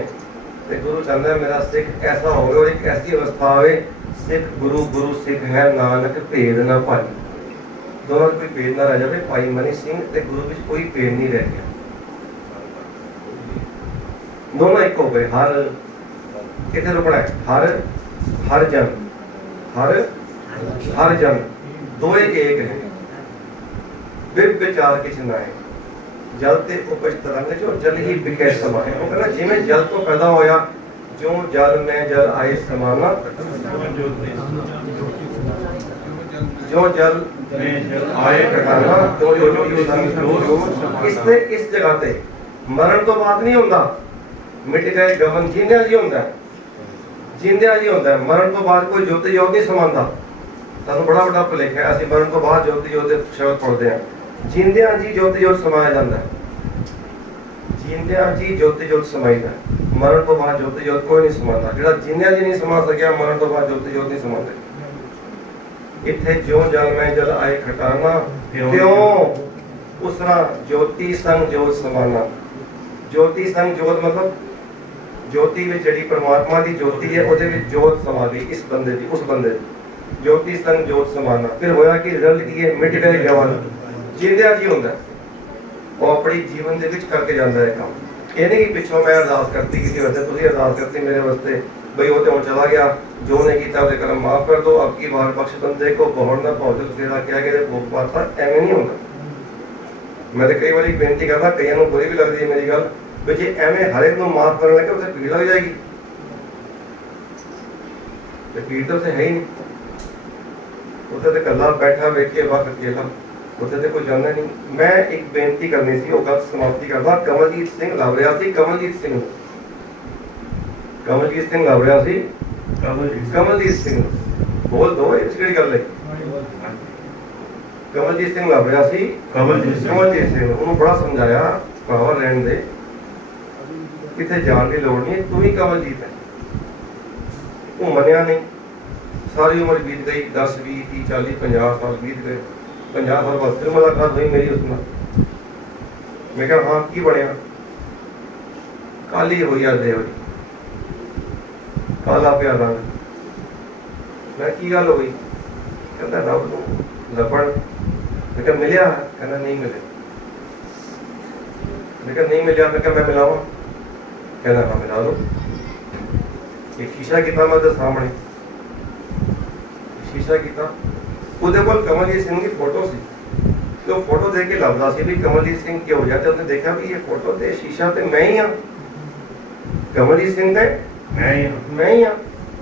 ते गुरु चाहता है मेरा सिख ऐसा होवे, और एक ऐसी अवस्था आवे, सिख गुरु, गुरु सिख है नानक भेद ना पाई। दोनों कोई भेद ना रह जाए। भाई मनी सिंह ते गुरु विच कोई भेद नहीं रह गया, दोनों एक हो गए। हर कितने रुकना है? हर हर जन, हर जन दो एक है। विचार किछ ना है, जल ते उपज तरंग जो जल ही बिके समाए। वो कहना जिवें जल तो पैदा होया, जो जल में जल आए समाना, जो जल में जल आए घटाना, जो जो इसने इस जगह ते मरण तो बात नहीं होता, मिट गए गगन जींदिया जी होता है, जींदिया जी होता है। मरण तो बाद कोई ज्योति जोत नहीं समाता। सानू बड़ा बड़ा भुलेखा है, ਅਸੀਂ मरण तो बाद ज्योति जोत ਦੇ ਸ਼ਬਦ ਪੜ੍ਹਦੇ ਹਾਂ। जींदिया जी ज्योति जोत समाया ਜਾਂਦਾ है, जींदिया जी ज्योति जोत समाईदा। मरण तो बाद ज्योति जोत कोई नहीं समाता। ਜਿਹੜਾ जींदिया जी नहीं ਸਮਾ ਸਕਿਆ, मरण तो बाद ज्योति जोत नहीं समाते। ਇੱਥੇ ਜਿਉਂ ਜਲ ਮੈਂ ਜਲ ਆਏ ਖਟਾਣਾ, ਤਿਉਂ ਉਸ ਤਰ੍ਹਾਂ ज्योति संग जोत समाना। ज्योति संग जोत मतलब ज्योति में जड़ी परमात्मा की ज्योति है, ਉਹਦੇ ਵਿੱਚ जोत समा गई इस बंदे की, उस बंदे की। ज्योति संग जोत समाना। फिर होया कि रिजल्ट की है, मिट गए गवन। जींदिया जी ਹੁੰਦਾ ਉਹ ਆਪਣੀ ਜੀਵਨ ਦੇ ਵਿੱਚ ਕਰਕੇ ਜਾਂਦਾ ਹੈ ਕੰਮ। ਇਹ ਨਹੀਂ ਕਿ ਪਿੱਛੋਂ ਮੈਂ ਅਰਦਾਸ ਕਰਤੀ ਕਿਸੇ ਵਾਸਤੇ, ਤੁਸੀਂ ਅਰਦਾਸ ਕਰਤੀ ਮੇਰੇ ਵਾਸਤੇ ਬਈ ਉਹ ਤੇ ਹੁਣ ਚਲਾ ਗਿਆ, ਜੋ ਨੇ ਕੀਤਾ ਉਹਦੇ ਕਰਮ ਮਾਫ ਕਰ ਦੋ, ਅਬ ਕੀ ਵਾਰ ਬਖਸ਼ ਬੰਦੇ ਕੋ ਬਹੁੜ ਨਾ ਭੌਜਲ ਤੇਰਾ ਕਿਹਾ ਕਿ ਭੋਗ ਪਾਤਾ। ਐਵੇਂ ਨਹੀਂ ਹੁੰਦਾ। ਮੈਂ ਤੇ ਕਈ ਵਾਰੀ ਬੇਨਤੀ ਕਰਦਾ, ਕਈਆਂ ਨੂੰ ਬੁਰੀ ਵੀ ਲੱਗਦੀ ਹੈ ਮੇਰੀ ਗੱਲ, ਵੀ ਜੇ ਐਵੇਂ ਹਰੇਕ ਨੂੰ ਮਾਫ ਕਰਨ ਲੱਗੇ ਉੱਥੇ ਭੀੜ ਲੱਗ ਜਾਏਗੀ, ਤੇ ਭੀੜ ਤਾਂ ਉੱਥੇ ਹੈ ਹੀ ਨਹੀਂ। ਉੱਥੇ ਤੇ ਇਕੱਲਾ ਬੈਠਾ ਵੇਖੇ ਵਕਤ ਅਕੇਲਾ, ਉੱਥੇ ਤੇ ਕੋਈ ਜਾਂਦਾ ਨਹੀਂ। ਮੈਂ ਇੱਕ ਬੇਨਤੀ ਕਰਨੀ ਸੀ, ਉਹ ਗੱਲ ਸਮਾਪਤੀ ਕਰਦਾ। ਕਮਲਜੀਤ ਸਿੰਘ ਲੱਭ ਰਿਹਾ ਸੀ, ਕਮਲਜੀਤ ਸਿੰਘ ਲੱਭ ਰਿਹਾ ਸੀ, ਕਮਲਜੀਤ ਸਿੰਘ ਬੋਲ ਦੋ, ਇਹ ਕਿਹੜੀ ਗੱਲ ਹੈ? ਕਮਲਜੀਤ ਸਿੰਘ ਲੱਭ ਰਿਹਾ ਸੀ, ਕਮਲਜੀਤ ਸਿੰਘ। ਉਹਨੂੰ ਬੜਾ ਸਮਝਾਇਆ, ਪਾਵਰ ਲੈਣ ਦੇ, ਕਿਤੇ ਜਾਣ ਦੀ ਲੋੜ ਨਹੀਂ, ਤੂੰ ਹੀ ਕਮਲਜੀਤ ਹੈ। ਉਹ ਮੰਨਿਆ ਨਹੀਂ। ਸਾਰੀ ਉਮਰ ਬੀਤ ਗਈ, 10 20 30 40 50 ਸਾਲ ਬੀਤ ਗਏ। 50 ਸਾਲ ਬਾਅਦ ਫਿਰ ਮੁਲਾਕਾਤ ਹੋਈ ਮੇਰੀ ਉਸ ਨਾਲ। ਮੈਂ ਕਿਹਾ ਹਾਂ ਕੀ ਬਣਿਆ? ਕਾਲੀ ਹੋਈ ਆ ਦੇਵ ਜੀ, ਕਾਲਾ ਪਿਆ ਰੰਗ। ਮੈਂ ਕੀ ਗੱਲ ਹੋਈ? ਕਹਿੰਦਾ ਰੱਬ ਨੂੰ ਲੱਭਣ। ਮੈਂ ਕਿਹਾ ਮਿਲਿਆ? ਕਹਿੰਦਾ ਨਹੀਂ ਮਿਲਿਆ। ਮੈਂ ਕਿਹਾ ਨਹੀਂ ਮਿਲਿਆ। ਮੈਂ ਕਿਹਾ ਮੈਂ ਮਿਲਾਵਾਂ? ਕਹਿੰਦਾ ਹਾਂ ਮਿਲਾ ਲਓ। ਇੱਕ ਸ਼ੀਸ਼ਾ ਕੀਤਾ ਮੈਂ ਉਹਦੇ ਸਾਹਮਣੇ, ਸ਼ੀਸ਼ਾ ਕੀਤਾ, ਉਹਦੇ ਕੋਲ ਕਮਲਜੀਤ ਸਿੰਘ ਦੀ ਫੋਟੋ ਸੀ, ਤੇ ਉਹ ਫੋਟੋ ਦੇਖ ਕੇ ਲੱਭਦਾ ਸੀ ਵੀ ਕਮਲਜੀਤ ਸਿੰਘ ਕੀ ਹੋ ਗਿਆ। ਤੇ ਉਹਨੇ ਦੇਖਿਆ ਵੀ ਇਹ ਫੋਟੋ ਤੇ ਸ਼ੀਸ਼ਾ ਤੇ ਮੈਂ ਹੀ ਹਾਂ, ਕਮਲਜੀਤ ਸਿੰਘ ਤੇ ਮੈਂ ਹੀ ਹਾਂ।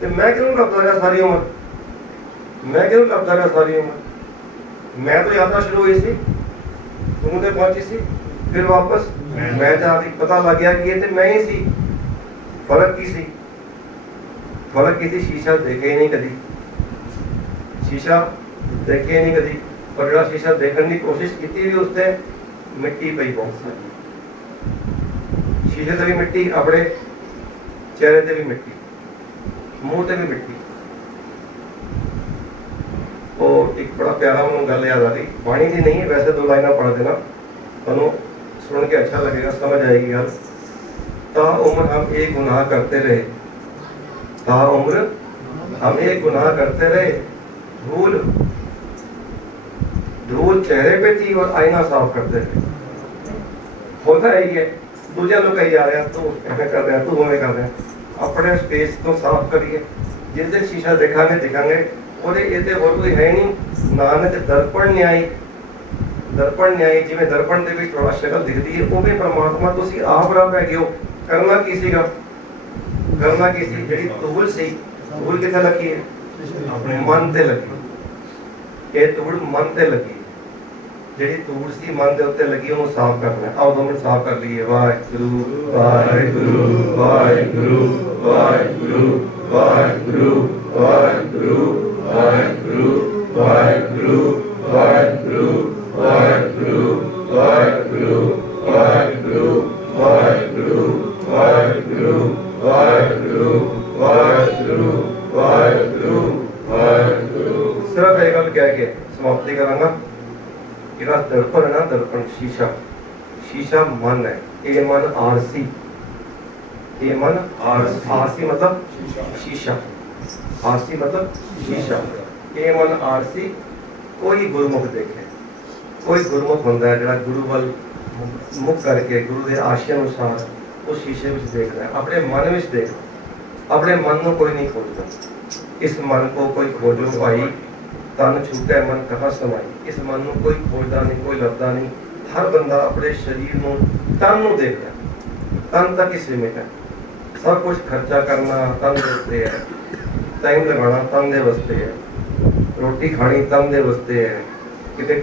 ਤੇ ਮੈਂ ਕਿਉਂ ਲੱਭਦਾ ਰਿਹਾ ਸਾਰੀ ਉਮਰ? ਮੈਂ ਤਾਂ ਯਾਤਰਾ ਸ਼ੁਰੂ ਹੋਈ ਸੀ, ਤੂੰ ਤੇ ਪਹੁੰਚੀ ਸੀ, ਫਿਰ ਵਾਪਸ ਮੈਂ ਤਾਂ ਪਤਾ ਲੱਗ ਗਿਆ ਕਿ ਇਹ ਤੇ ਮੈਂ ਹੀ ਸੀ। ਫਰਕ ਕੀ ਸੀ? ਸ਼ੀਸ਼ਾ ਦੇਖੇ ਹੀ ਨਹੀਂ ਕਦੀ, ਪਰ ਜਿਹੜਾ ਸ਼ੀਸ਼ਾ ਦੇਖਣ ਦੀ ਕੋਸ਼ਿਸ਼ ਕੀਤੀ ਵੀ ਉਸ ਤੇ ਮਿੱਟੀ ਪਈ ਬਹੁਤ ਸਾਰੀ। ਸ਼ੀਸ਼ੇ ਤੇ ਵੀ ਮਿੱਟੀ, ਆਪਣੇ ਚਿਹਰੇ ਤੇ ਵੀ ਮਿੱਟੀ, ਮੂੰਹ ਤੇ ਵੀ ਮਿੱਟੀ। ਉਹ ਇੱਕ ਬੜਾ ਪਿਆਰਾ ਮੈਨੂੰ ਗੱਲ ਯਾਦ ਆ ਰਹੀ, ਬਾਣੀ ਦੀ ਨਹੀਂ, ਵੈਸੇ 2 ਲਾਈਨਾਂ ਪੜ੍ਹ ਦੇਣਾ, ਤੁਹਾਨੂੰ सुन के अच्छा लगेगा, समझ आएगी यार। ताउम्र हम एक गुनाह करते रहे, ताउम्र हम एक गुनाह करते रहे, धूल चेहरे पे थी और आईना साफ करते थे। होता है ये, दूसरे लोग कही जा रहे हैं तू ऐसे कर रहे हैं, तू हमें कर रहे हैं। अपने स्पेस को साफ करिए। जिस दिन शीशा दिखांगे और ये तो और कोई है नहीं। नानक दर्पण न्यायी जिवें दर्पण दे विच थोड़ा शक्ल दिखती है, वो भी परमात्मा तुसी आप रब है हो। करना की सीगा, करना की सी जेड़ी धूल सी, धूल किथे लगी है? अपने मन ते लगी। ये धूल मन ते लगी, जेड़ी धूल सी मन दे उत्ते लगी, ओनू साफ करना है। आओ 2 मिनट साफ कर लईए। वाहिगुरू वाहिगुरू वाहिगुरू वाहिगुरू वाहिगुरू वाहिगुरू वाहिगुरू वाहिगुरू वाहिगुरू वाहिगुरू वाहिगुरू वाहिगुरू वाहिगुरू वाहिगुरू वाहिगुरू वाहिगुरू वाहिगुरू वाहिगुरू। सिर्फ एक गल कह के समाप्ति करांगा। जेड़ा दर्पण है ना, दर्पण शीशा, शीशा मन है। ये मन आरसी, ये मन आरसी मतलब शीशा, आरसी मतलब शीशा। ये मन आरसी। कोई गुरमुख देखे, कोई गुरमुख होंदा है जिहड़ा गुरु वल मुख करके गुरु के आशय अनुसार उस शीशे में देखना है। अपने मन में देखना, अपने मन को कोई नहीं खोजता। इस मन को कोई खोजो भाई, तन छूटे मन कहाँ समाई। इस मन को कोई खोजता नहीं, कोई लभदा नहीं। ਹਰ ਬੰਦਾ ਆਪਣੇ ਸਰੀਰ ਨੂੰ, ਤਨ ਨੂੰ ਦੇਖਦਾ, ਤਨ ਤੱਕ ਹੀ ਸੀਮਿਤ ਹੈ। ਸਭ ਕੁਝ ਖਰਚਾ ਕਰਨਾ ਤਨ ਦੇ ਉੱਤੇ ਹੈ, ਟਾਈਮ ਲਗਾਉਣਾ ਤਨ ਦੇ ਵਾਸਤੇ ਹੈ, ਰੋਟੀ ਖਾਣੀ ਤਨ ਦੇ ਵਾਸਤੇ ਹੈ, ਕਿਤੇ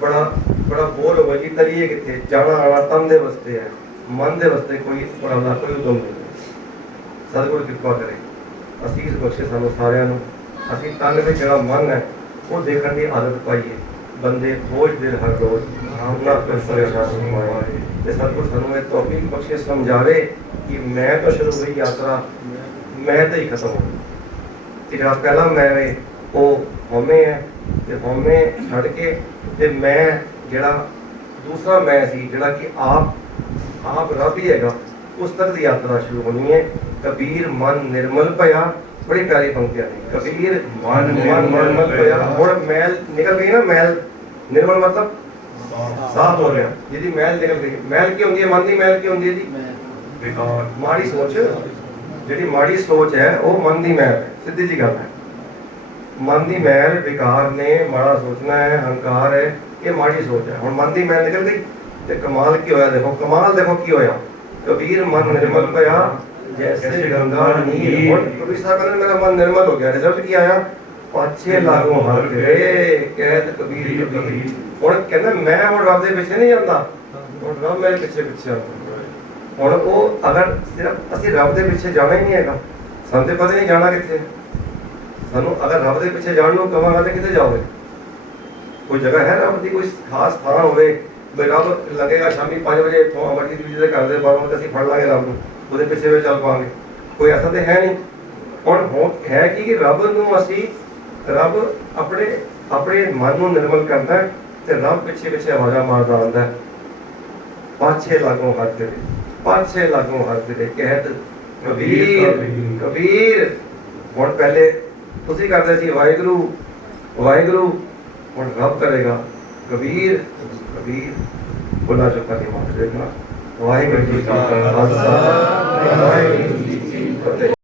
ਬੜਾ ਬੋਲ ਹੋਵੇ ਜੀ ਤਰੀਏ ਕਿੱਥੇ ਜਾਣਾ ਆਣਾ ਤਨ ਦੇ ਵਾਸਤੇ ਹੈ, ਮਨ ਦੇ ਵਾਸਤੇ ਕੋਈ ਬੜਾ ਕੋਈ ਉਦਮ ਨਹੀਂ। ਸਤਿਗੁਰੂ ਕਿਰਪਾ ਕਰੇ, ਅਸੀਸ ਬਖਸ਼ੇ ਸਾਨੂੰ ਸਾਰਿਆਂ ਨੂੰ। ਅਸੀਂ ਤਨ ਵਿੱਚ ਜਿਹੜਾ ਮਨ ਹੈ ਉਹ ਦੇਖਣ ਦੀ ਆਦਤ ਪਾਈਏ। ਬੰਦੇ ਖੋਜ ਦਿਲ ਹਰ ਰੋਜ਼ ਆਮਨਾ ਕਰ ਪਰੇਸ਼ਾਨ ਹੋਏ ਤੇ ਸਤਿਗੁਰ ਸਾਨੂੰ ਇਹ ਤੌਫੀਕ ਬਖਸ਼ੇ, ਸਮਝਾਵੇ ਕਿ ਮੈਂ ਤਾਂ ਸ਼ੁਰੂ ਹੋਈ ਯਾਤਰਾ ਮੈਂ ਤਾਂ ਹੀ ਖਤਮ ਹੋ। ਤੇ ਜਿਹੜਾ ਪਹਿਲਾ ਮੈਂ ਵੇ ਉਹ ਹਉਮੈ ਹੈ, ਤੇ ਹਉਮੈ ਛੱਡ ਕੇ ਤੇ ਮੈਂ ਜਿਹੜਾ ਦੂਸਰਾ ਮੈਂ ਸੀ ਜਿਹੜਾ ਕਿ ਆਪ ਰੱਬ ਹੀ ਹੈਗਾ, ਉਸ ਤੱਕ ਦੀ ਯਾਤਰਾ ਸ਼ੁਰੂ ਹੋਣੀ ਹੈ। ਕਬੀਰ ਮਨ ਨਿਰਮਲ ਭਇਆ, ਬੜੀ ਪਿਆਰੀ ਪੰਕਤੀਆਂ ਨੇ। ਕਬੀਰ ਮਨ ਨਿਰਮਲ ਭਇਆ, ਹੁਣ ਮੈਲ ਨਿਕਲ ਗਈ ਨਾ, ਮੈਲ ਨਿਰਮਲ ਮਤਲਬ ਸਾਫ਼ ਹੋ ਗਿਆ, ਜਿਹਦੀ ਮੈਲ ਨਿਕਲ ਗਈ। ਮੈਲ ਕੀ ਹੁੰਦੀ ਹੈ? ਮਨ ਦੀ ਮੈਲ ਕੀ ਹੁੰਦੀ ਹੈ ਜੀ? ਵਿਕਾਰ, ਮਾੜੀ ਸੋਚ। ਜਿਹੜੀ ਮਾੜੀ ਸੋਚ ਹੈ ਉਹ ਮਨ ਦੀ ਮੈਲ ਹੈ, ਸਿੱਧੀ ਜੀ ਗੱਲ ਹੈ। ਮਨ ਦੀ ਮੈਲ ਵਿਕਾਰ ਨੇ, ਮਾੜਾ ਸੋਚਣਾ ਹੈ, ਹੰਕਾਰ ਹੈ, ਇਹ ਮਾੜੀ ਸੋਚ ਹੈ। ਹੁਣ ਮਨ ਦੀ ਮੈਲ ਨਿਕਲ ਗਈ ਤੇ ਕਮਾਲ ਕੀ ਹੋਇਆ? ਦੇਖੋ ਕਮਾਲ, ਦੇਖੋ ਕੀ ਹੋਇਆ। ਕਬੀਰ ਮਨ ਨਿਰਮਲ ਭਇਆ ਜੈਸੇ ਗੰਗਾ ਨੀਰ। ਹੁਣ ਕਬੀਰ ਸਾਹਿਬ ਕਹਿੰਦੇ ਮੇਰਾ ਮਨ ਨਿਰਮਲ ਹੋ ਗਿਆ। ਰਿਜ਼ਲਟ ਕੀ ਆਇਆ? ਪਾਛੇ ਲਾਗੋਂ ਹਰ ਫਿਰੇ ਕਹਿਤ ਕਬੀਰ ਕਬੀਰ। ਹੁਣ ਕਹਿੰਦਾ ਮੈਂ ਹੁਣ ਰੱਬ ਦੇ ਪਿੱਛੇ ਨਹੀਂ ਜਾਂਦਾ, ਹੁਣ ਰੱਬ ਮੇਰੇ ਪਿੱਛੇ ਪਿੱਛੇ ਆਉਂਦਾ। ਹੁਣ ਉਹ ਅਗਰ ਸਿਰਫ ਅਸੀਂ ਰੱਬ ਦੇ ਪਿੱਛੇ ਜਾਣਾ ਹੀ ਨਹੀਂ ਹੈਗਾ, ਸਾਨੂੰ ਤੇ ਪਤਾ ਨਹੀਂ ਜਾਣਾ ਕਿੱਥੇ। ਸਾਨੂੰ ਅਗਰ ਰੱਬ ਦੇ ਪਿੱਛੇ ਜਾਣ ਨੂੰ ਕਵਾਂਗਾ ਤਾਂ ਕਿੱਥੇ ਜਾਓਗੇ? ਕੋਈ ਜਗ੍ਹਾ ਹੈ ਰੱਬ ਦੀ, ਕੋਈ ਖਾਸ ਥਾਂ ਹੋਵੇ ਵੀ ਰੱਬ ਲੱਗੇਗਾ ਸ਼ਾਮੀ 5 ਵਜੇ ਇੱਥੋਂ ਅਮਰਜੀਤ ਜੀ ਦੇ ਘਰ ਦੇ ਬਾਹਰੋਂ ਤੇ ਅਸੀਂ ਫੜ ਲਾਂਗੇ ਰੱਬ ਨੂੰ, ਉਹਦੇ ਪਿੱਛੇ ਵੀ ਚੱਲ ਪਾਵਾਂਗੇ? ਕੋਈ ਐਸਾ ਤੇ ਹੈ ਨਹੀਂ। ਹੁਣ ਹੈ ਕਿ ਰੱਬ ਨੂੰ ਅਸੀਂ, ਰੱਬ ਆਪਣੇ ਮਨ ਨੂੰ ਨਿਰਮਲ ਕਰਦਾ ਹੈ ਤੇ ਰੱਬ ਪਿੱਛੇ ਪਿੱਛੇ ਆਵਾਜ਼ਾਂ ਮਾਰਦਾ ਆਉਂਦਾ ਹੈ। ਪਾਛੇ ਲਾਗੋਂ ਹੱਥ ਫਿਰੇ, ਪਾਛੇ ਲਾਗੋਂ ਹੱਥ ਫਿਰੇ ਕਹਿਤ ਕਬੀਰ। ਹੁਣ ਪਹਿਲੇ ਤੁਸੀਂ ਕਰਦੇ ਸੀ ਵਾਹਿਗੁਰੂ ਵਾਹਿਗੁਰੂ, ਹੁਣ ਰੱਬ ਕਰੇਗਾ ਕਬੀਰ ਕਬੀਰ। ਬੋਲਾ ਚੁੱਕਾ ਨਹੀਂ ਮਾਰ ਦੇਖਣਾ। ਵਾਹਿਗੁਰੂ ਜੀ ਕਾ ਖਾਲਸਾ, ਵਾਹਿਗੁਰੂ ਜੀ ਕੀ ਫਤਿਹ।